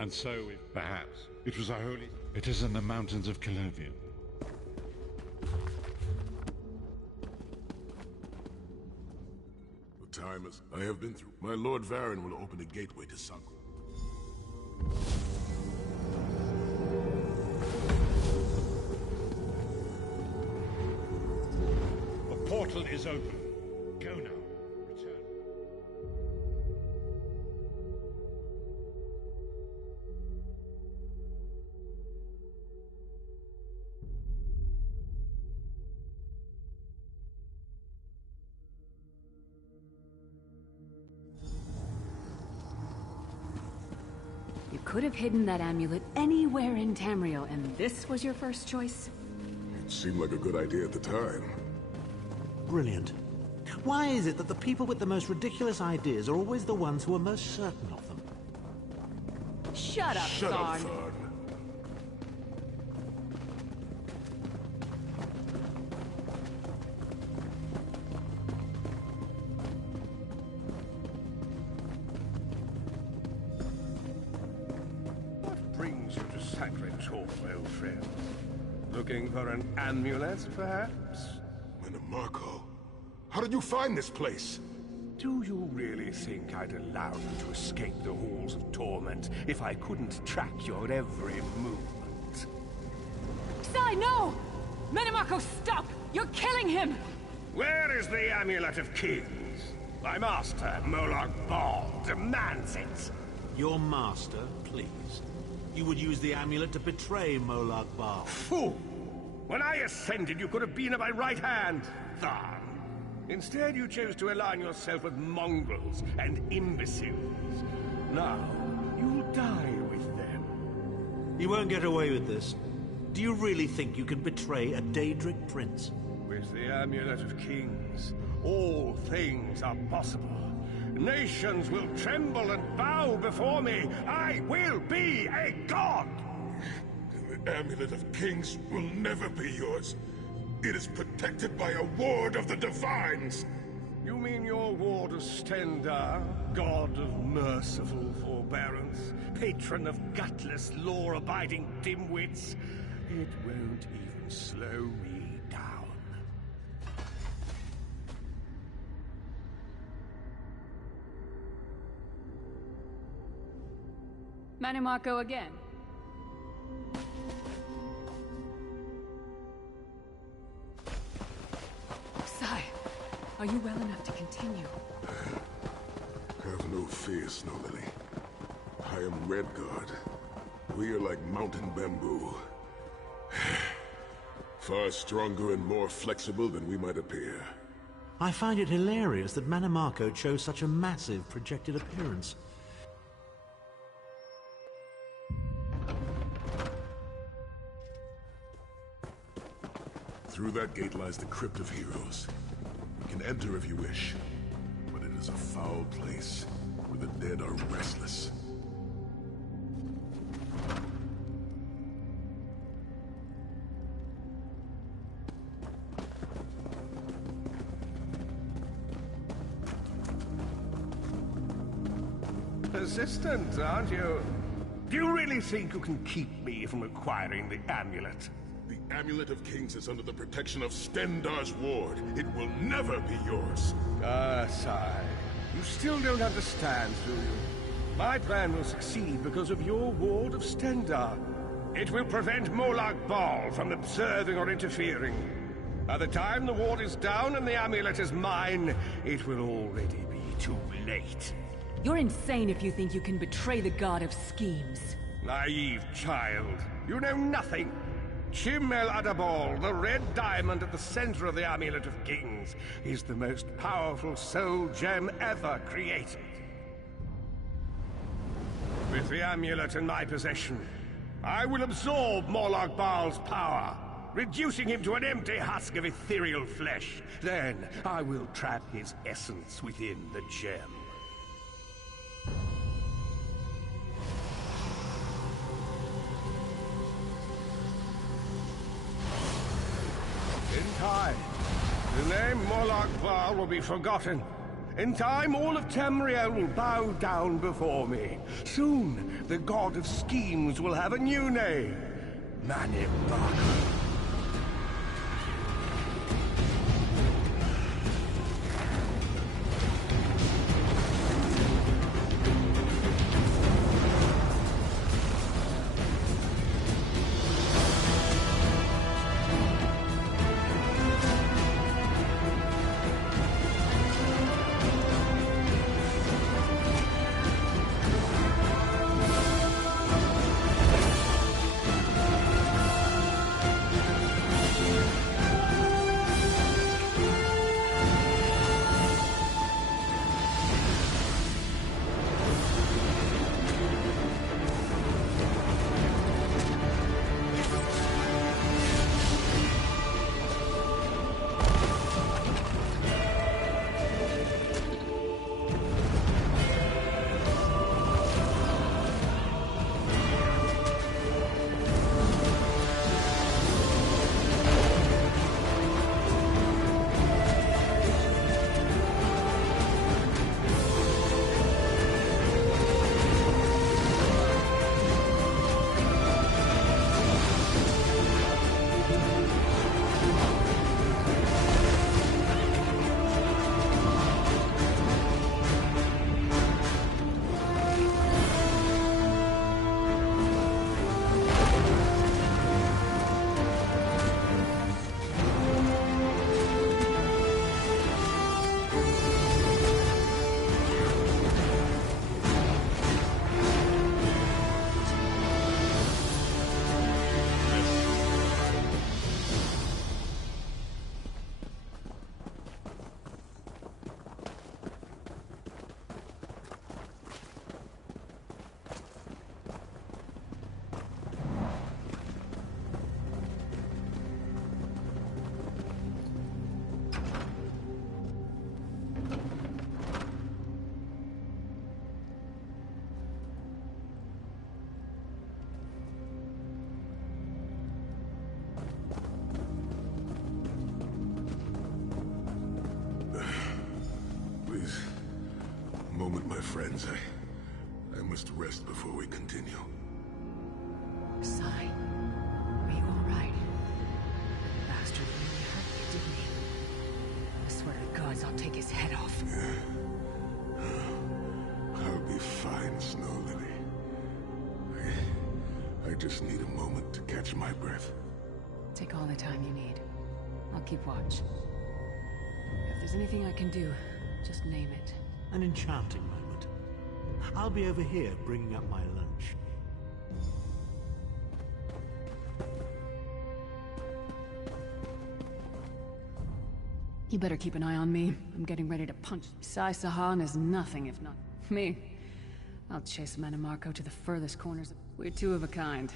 And so, if perhaps, it was a holy... It is in the mountains of Colovian. The time is... I have been through. My Lord Varen will open a gateway to Sanko. The portal is open. Go now. Return. You could have hidden that amulet anywhere in Tamriel, and this was your first choice? It seemed like a good idea at the time. Brilliant. Why is it that the people with the most ridiculous ideas are always the ones who are most certain of them? Shut up, Shut up, Tharn. Tharn. sacred chalk, old friend. Looking for an amulet, perhaps? Manamarco, how did you find this place? Do you really think I'd allow you to escape the halls of torment if I couldn't track your every movement? Sai, no! Manamarco, stop! You're killing him! Where is the Amulet of Kings? My master, Molag Bal, demands it. Your master, please. You would use the amulet to betray Molag Bal. Fool! When I ascended, you could have been at my right hand, Tharn. Instead, you chose to align yourself with mongrels and imbeciles. Now, you'll die with them. You won't get away with this. Do you really think you can betray a Daedric prince? With the Amulet of Kings, all things are possible. Nations will tremble and bow before me. I will be a god! The Amulet of Kings will never be yours. It is protected by a ward of the Divines! You mean your ward of Stendar, god of merciful forbearance, patron of gutless, law-abiding dimwits? It won't even slow me down. Manamarco again. Sai, are you well enough to continue? Have no fear, Snow Lily. I am Redguard. We are like mountain bamboo. Far stronger and more flexible than we might appear. I find it hilarious that Manamarco chose such a massive projected appearance. Through that gate lies the Crypt of Heroes. You can enter if you wish, but it is a foul place where the dead are restless. Persistent, aren't you? Do you really think you can keep me from acquiring the amulet? The Amulet of Kings is under the protection of Stendar's ward. It will never be yours. Sai. You still don't understand, do you? My plan will succeed because of your ward of Stendar. It will prevent Molag Bal from observing or interfering. By the time the ward is down and the amulet is mine, it will already be too late. You're insane if you think you can betray the god of schemes. Naive child. You know nothing. Chim El Adabal, the red diamond at the center of the Amulet of Kings, is the most powerful soul gem ever created. With the amulet in my possession, I will absorb Molag Bal's power, reducing him to an empty husk of ethereal flesh. Then I will trap his essence within the gem. In time, the name Molag Bal will be forgotten. In time, all of Tamriel will bow down before me. Soon, the god of schemes will have a new name. Manamarco. friends. I must rest before we continue. Sai, are you all right? The bastard really hurt you, didn't he? I swear to the gods, I'll take his head off. I'll be fine, Snow Lily. I just need a moment to catch my breath. Take all the time you need. I'll keep watch. If there's anything I can do, just name it. An enchanting moment. I'll be over here bringing up my lunch. You better keep an eye on me. I'm getting ready to punch. Sai Sahan is nothing if not me. I'll chase Manamarco to the furthest corners. We're two of a kind.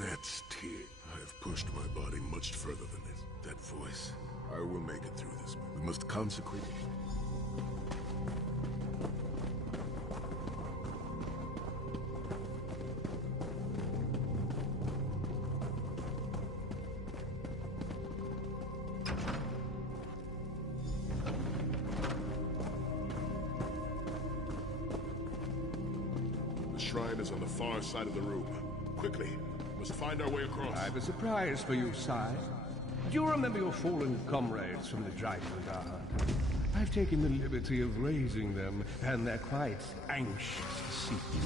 That's tear. I've pushed my body much further than this. That voice. I will make it through this. We must consecrate it. The shrine is on the far side of the room. Quickly, must find our way across. I have a surprise for you, Sai. Do you remember your fallen comrades from the Dragonball? I've taken the liberty of raising them, and they're quite anxious to see you.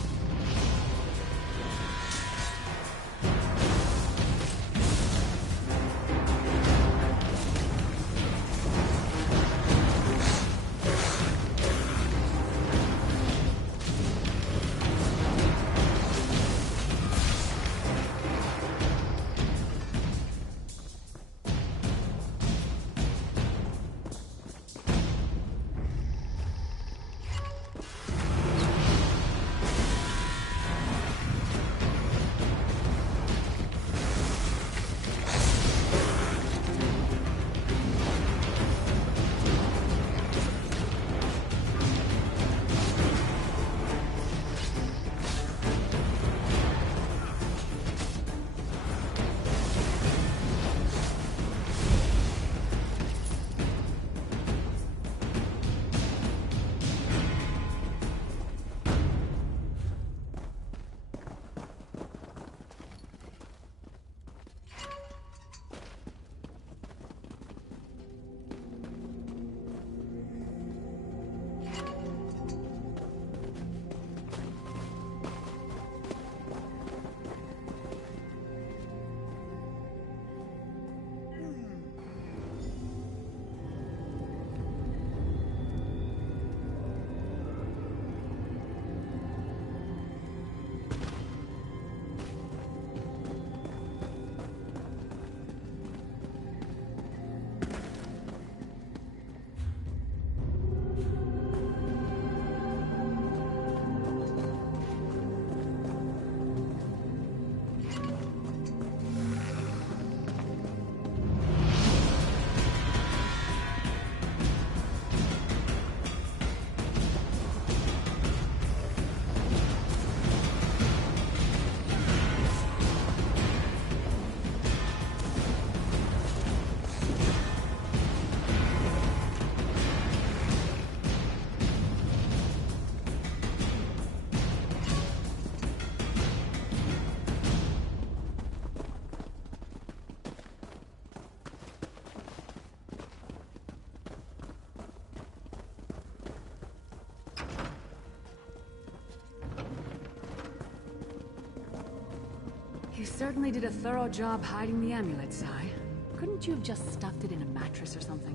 You certainly did a thorough job hiding the amulet, Sai. Couldn't you have just stuffed it in a mattress or something?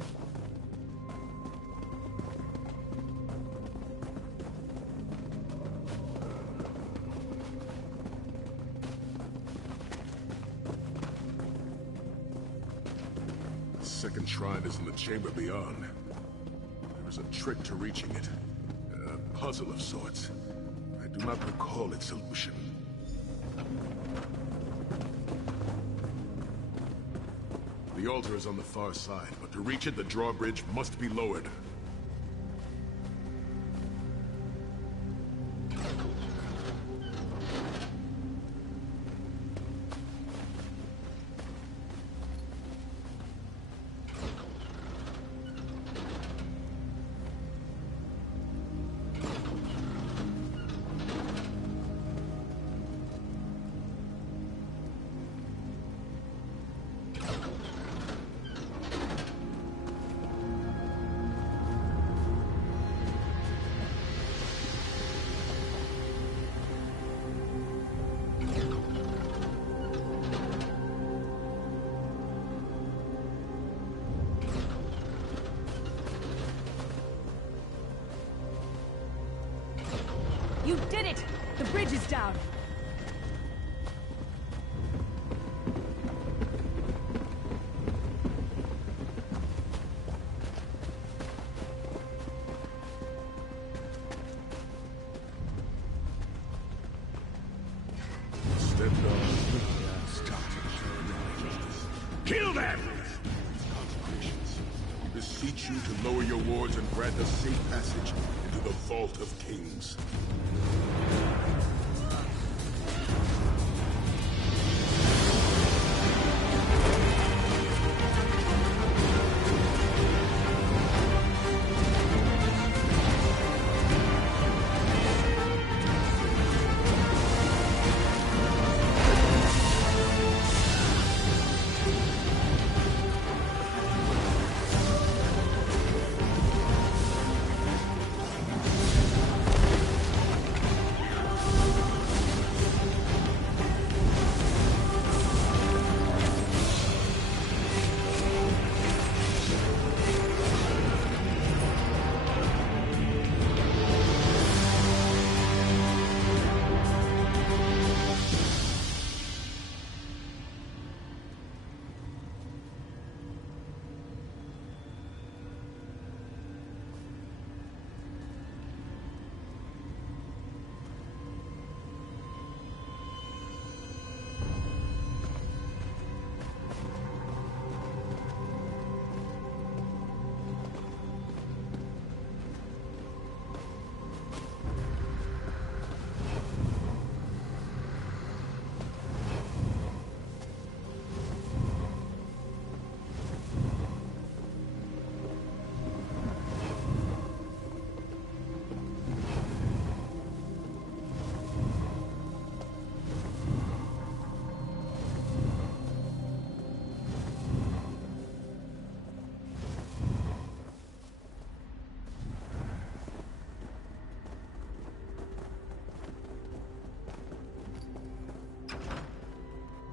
The second shrine is in the chamber beyond. There is a trick to reaching it. A puzzle of sorts. I do not recall its solution. The altar is on the far side, but to reach it, the drawbridge must be lowered. did it! The bridge is down! Kill them! Beseech you to lower your wards and grant us safe passage into the Vault of Kings.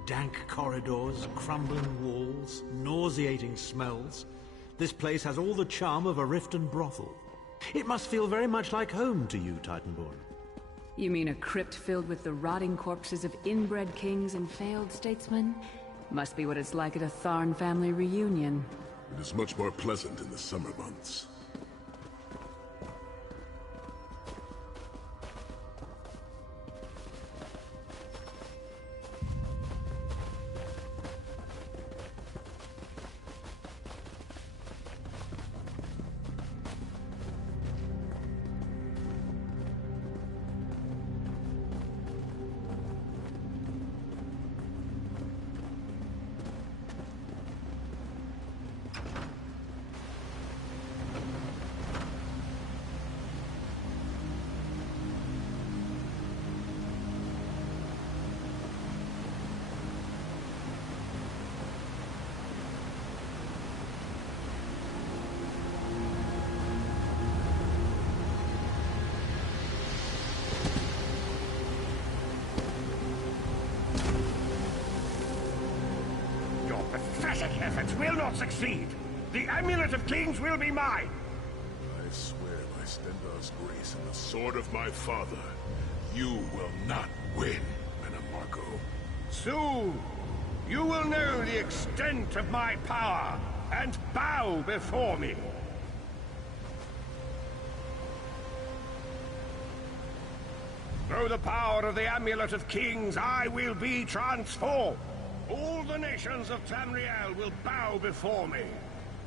Dank corridors, crumbling walls, nauseating smells. This place has all the charm of a Riften brothel. It must feel very much like home to you, Titanborn. You mean a crypt filled with the rotting corpses of inbred kings and failed statesmen? Must be what it's like at a Tharn family reunion. It is much more pleasant in the summer months. Pathetic efforts will not succeed. The Amulet of Kings will be mine. I swear by Stendar's grace and the sword of my father, you will not win, Manamarco. Soon, you will know the extent of my power and bow before me. Through the power of the Amulet of Kings, I will be transformed. All the nations of Tamriel will bow before me.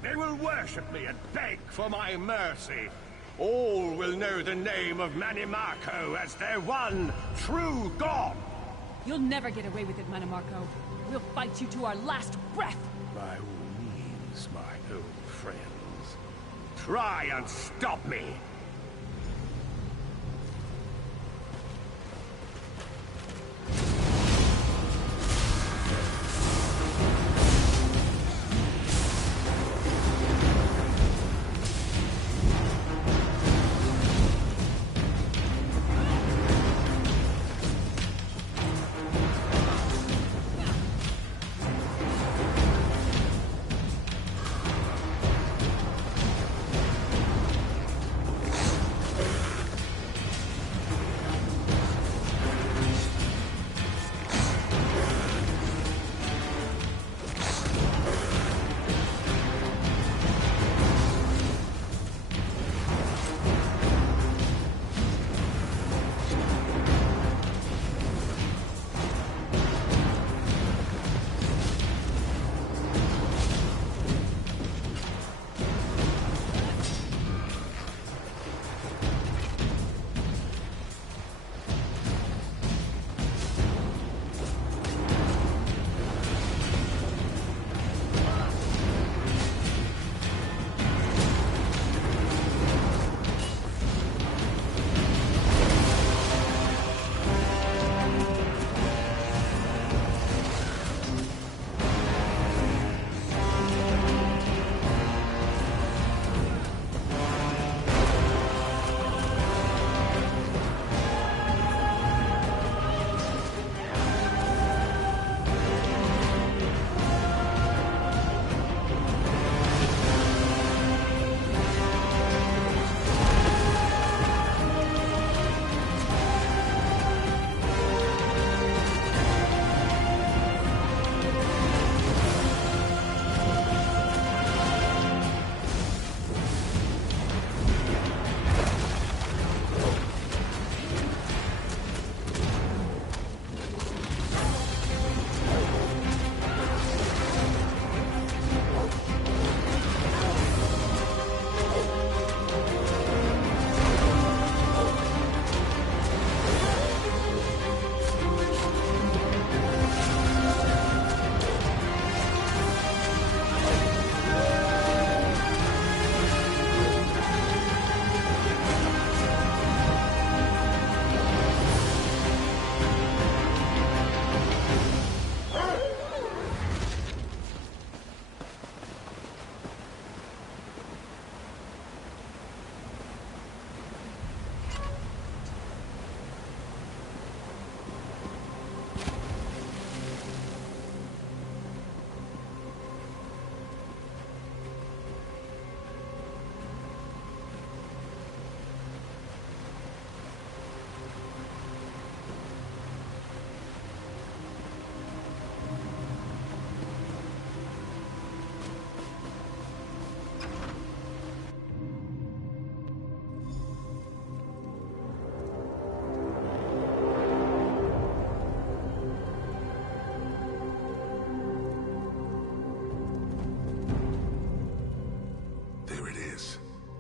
They will worship me and beg for my mercy. All will know the name of Manimarco as their one true god. You'll never get away with it, Manimarco. We'll fight you to our last breath. By all means, my old friends. Try and stop me.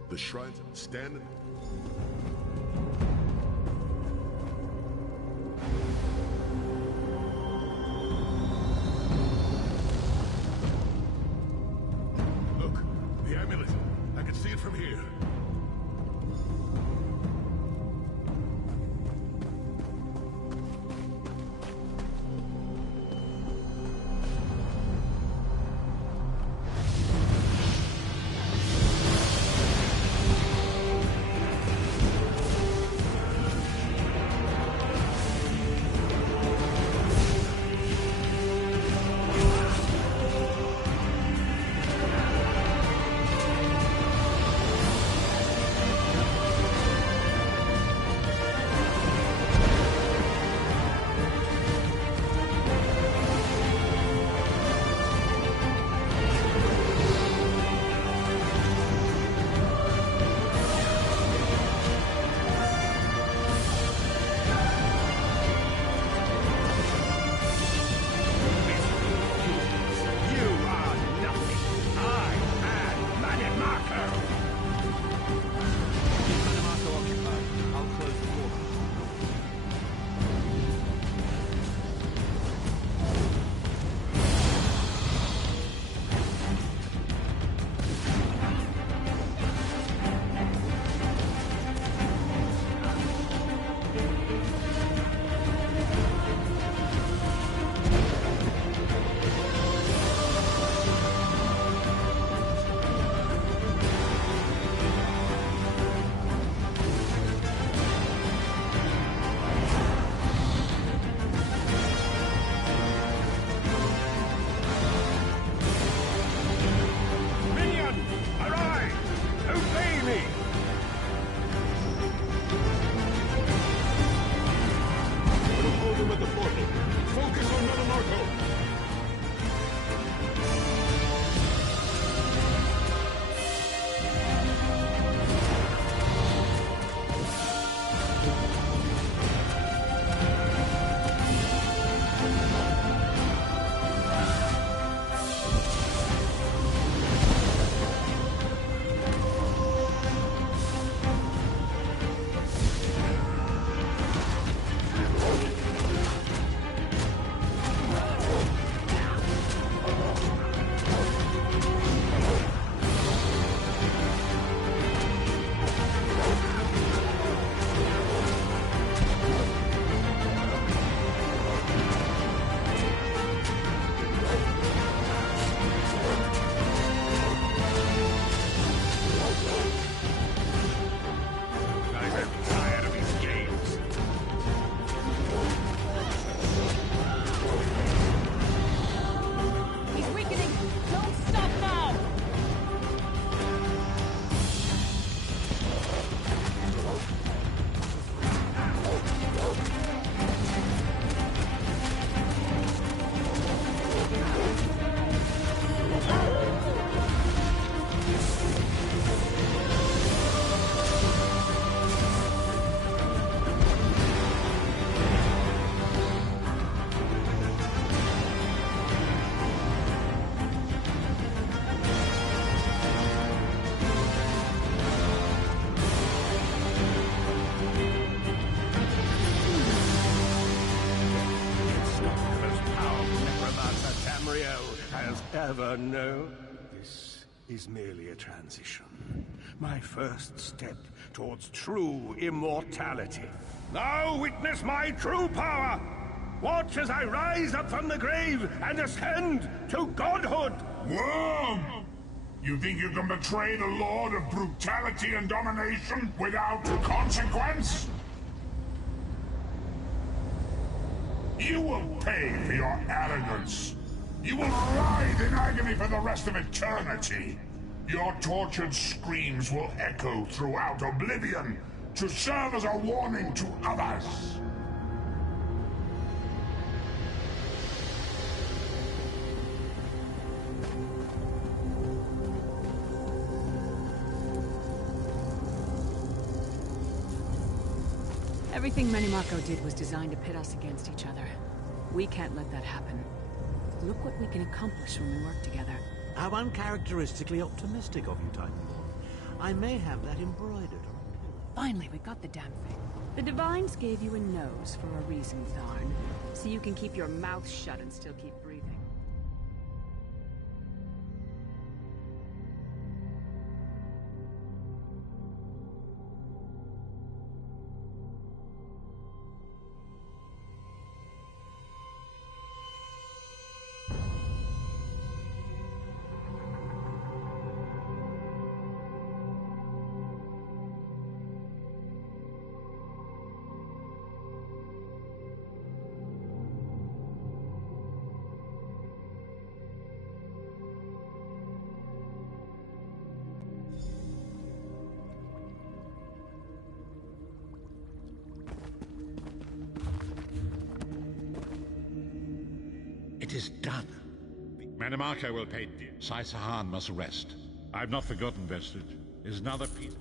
The shrines stand... Look, the amulet. I can see it from here. Ever known. This is merely a transition. My first step towards true immortality. Now witness my true power! Watch as I rise up from the grave and ascend to godhood! Worm! You think you can betray the Lord of Brutality and Domination without consequence? You will pay for your arrogance. You will writhe in agony for the rest of eternity. Your tortured screams will echo throughout oblivion to serve as a warning to others. Everything Manimarco did was designed to pit us against each other. We can't let that happen. Look what we can accomplish when we work together. How uncharacteristically optimistic of you, Titanborn. I may have that embroidered on a pillow. Finally, we got the damn thing. The Divines gave you a nose for a reason, Tharn. So you can keep your mouth shut and still keep breathing. It is done. Manimarco will pay dear. Sai-Sahan must rest. I've not forgotten Vestige. Is another piece.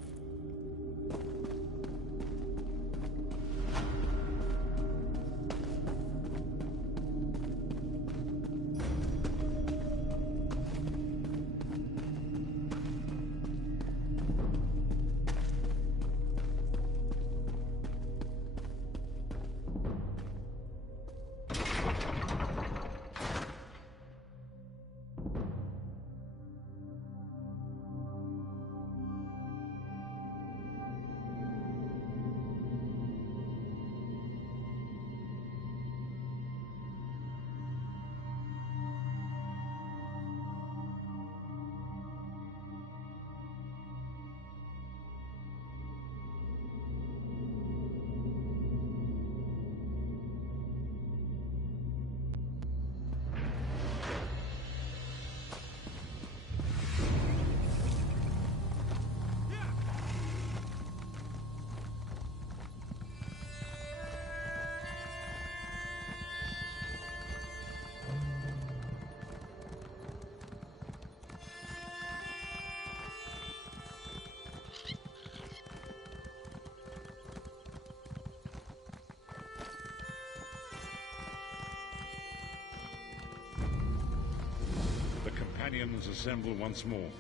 Companions assemble once more.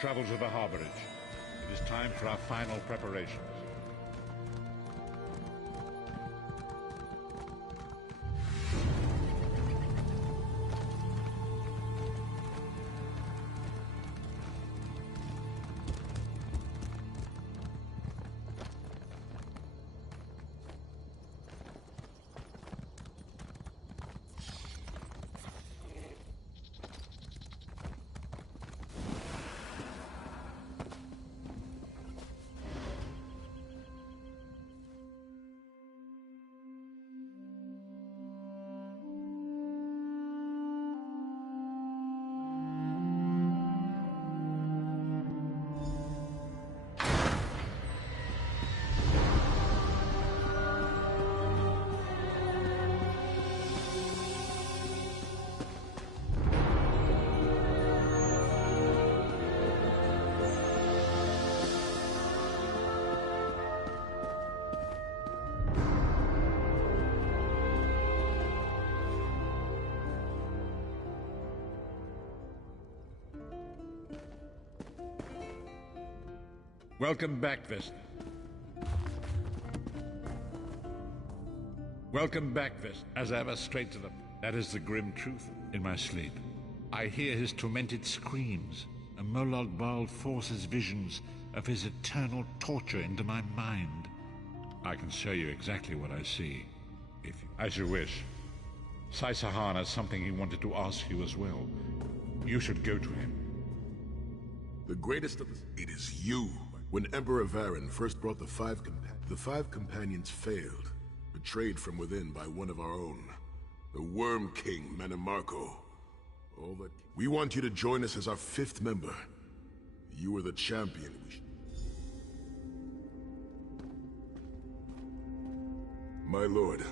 Travel to the harborage. It is time for our final preparations. Welcome back, Vesta. Welcome back, Vesta. As ever, straight to the... That is the grim truth. In my sleep, I hear his tormented screams, and Molog Bal forces visions of his eternal torture into my mind. I can show you exactly what I see, if you... As you wish. Sai-Sahan has something he wanted to ask you as well. You should go to him. The greatest of the... It is you. When Emperor Varen first brought the five companions failed, betrayed from within by one of our own, the Worm King Manimarco. All that... We want you to join us as our 5th member. You are the champion we should... My lord,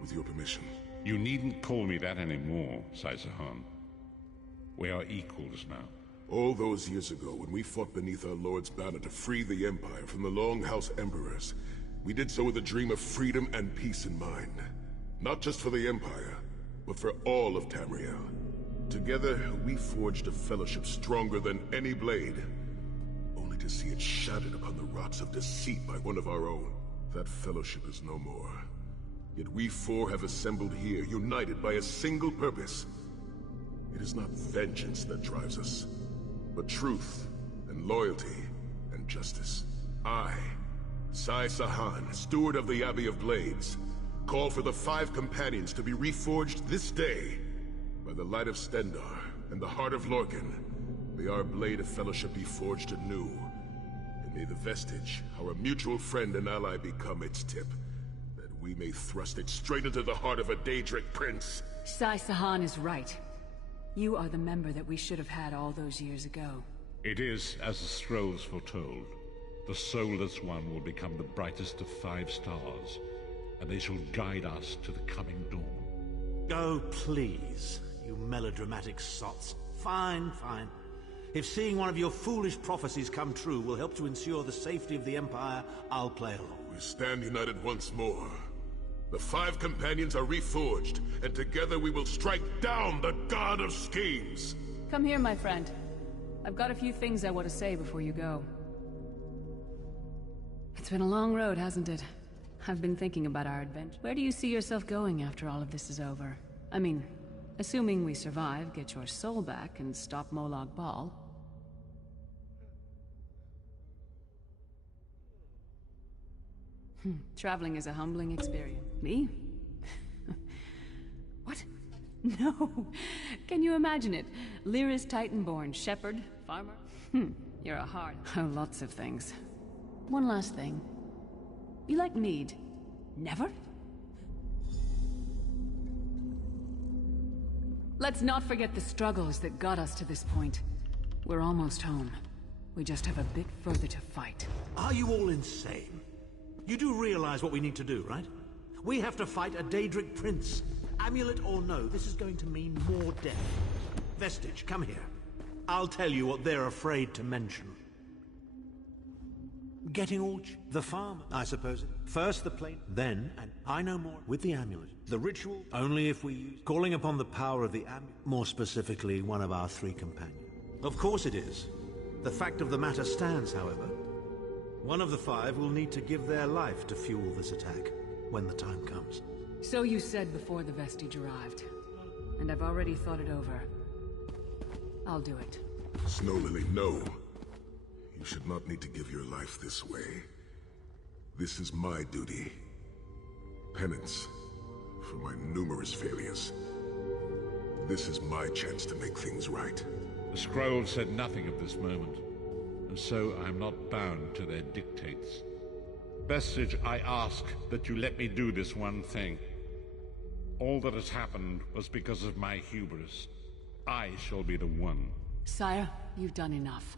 with your permission. You needn't call me that anymore, Sai-Sahan. We are equals now. All those years ago, when we fought beneath our Lord's banner to free the Empire from the Longhouse Emperors, we did so with a dream of freedom and peace in mind. Not just for the Empire, but for all of Tamriel. Together, we forged a fellowship stronger than any blade. Only to see it shattered upon the rocks of deceit by one of our own. That fellowship is no more. Yet we four have assembled here, united by a single purpose. It is not vengeance that drives us, but truth and loyalty and justice. I, Sai Sahan, steward of the Abbey of Blades, call for the 5 companions to be reforged this day. By the light of Stendarr and the heart of Lorkhan, may our blade of fellowship be forged anew. And may the vestige, our mutual friend and ally, become its tip, that we may thrust it straight into the heart of a Daedric prince. Sai Sahan is right. You are the member that we should have had all those years ago. It is as the scrolls foretold. The soulless one will become the brightest of 5 stars, and they shall guide us to the coming dawn. Oh, please, you melodramatic sots. Fine, fine. If seeing one of your foolish prophecies come true will help to ensure the safety of the Empire, I'll play along. We stand united once more. The 5 companions are reforged, and together we will strike down the God of Schemes! Come here, my friend. I've got a few things I want to say before you go. It's been a long road, hasn't it? I've been thinking about our adventure. Where do you see yourself going after all of this is over? I mean, assuming we survive, get your soul back, and stop Molag Bal. Traveling is a humbling experience. Me? What? No. Can you imagine it? Lyris Titanborn, shepherd, farmer? You're a hard... Oh, lots of things. One last thing. You like mead? Never? Let's not forget the struggles that got us to this point. We're almost home. We just have a bit further to fight. Are you all insane? You do realize what we need to do, right? We have to fight a Daedric prince. Amulet or no, this is going to mean more death. Vestige, come here. I'll tell you what they're afraid to mention. Getting all the farm, I suppose. First the plane, then, and I know more, with the amulet. The ritual, only if we use... Calling upon the power of the amulet, more specifically, one of our 3 companions. Of course it is. The fact of the matter stands, however. One of the 5 will need to give their life to fuel this attack, when the time comes. So you said before the vestige arrived. And I've already thought it over. I'll do it. Snow Lily, no. You should not need to give your life this way. This is my duty. Penance for my numerous failures. This is my chance to make things right. The scroll said nothing of this moment, and so I am not bound to their dictates. Vestige, I ask that you let me do this one thing. All that has happened was because of my hubris. I shall be the one. Sire, you've done enough.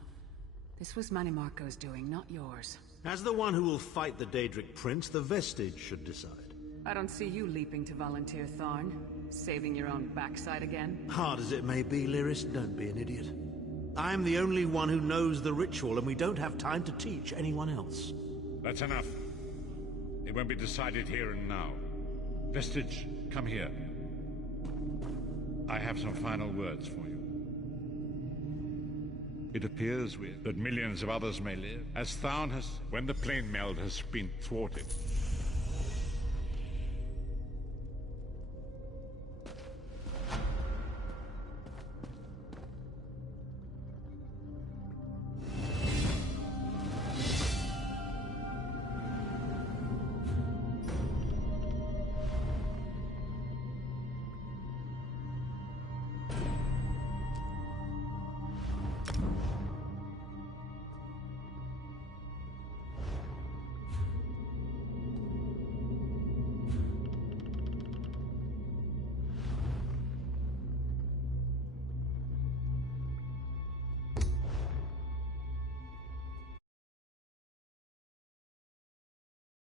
This was Manimarco's doing, not yours. As the one who will fight the Daedric Prince, the Vestige should decide. I don't see you leaping to volunteer, Tharn. Saving your own backside again. Hard as it may be, Lyris, don't be an idiot. I'm the only one who knows the ritual, and we don't have time to teach anyone else. That's enough. It won't be decided here and now. Vestige, come here. I have some final words for you. It appears that millions of others may live, as Tharn has, when the plane meld has been thwarted.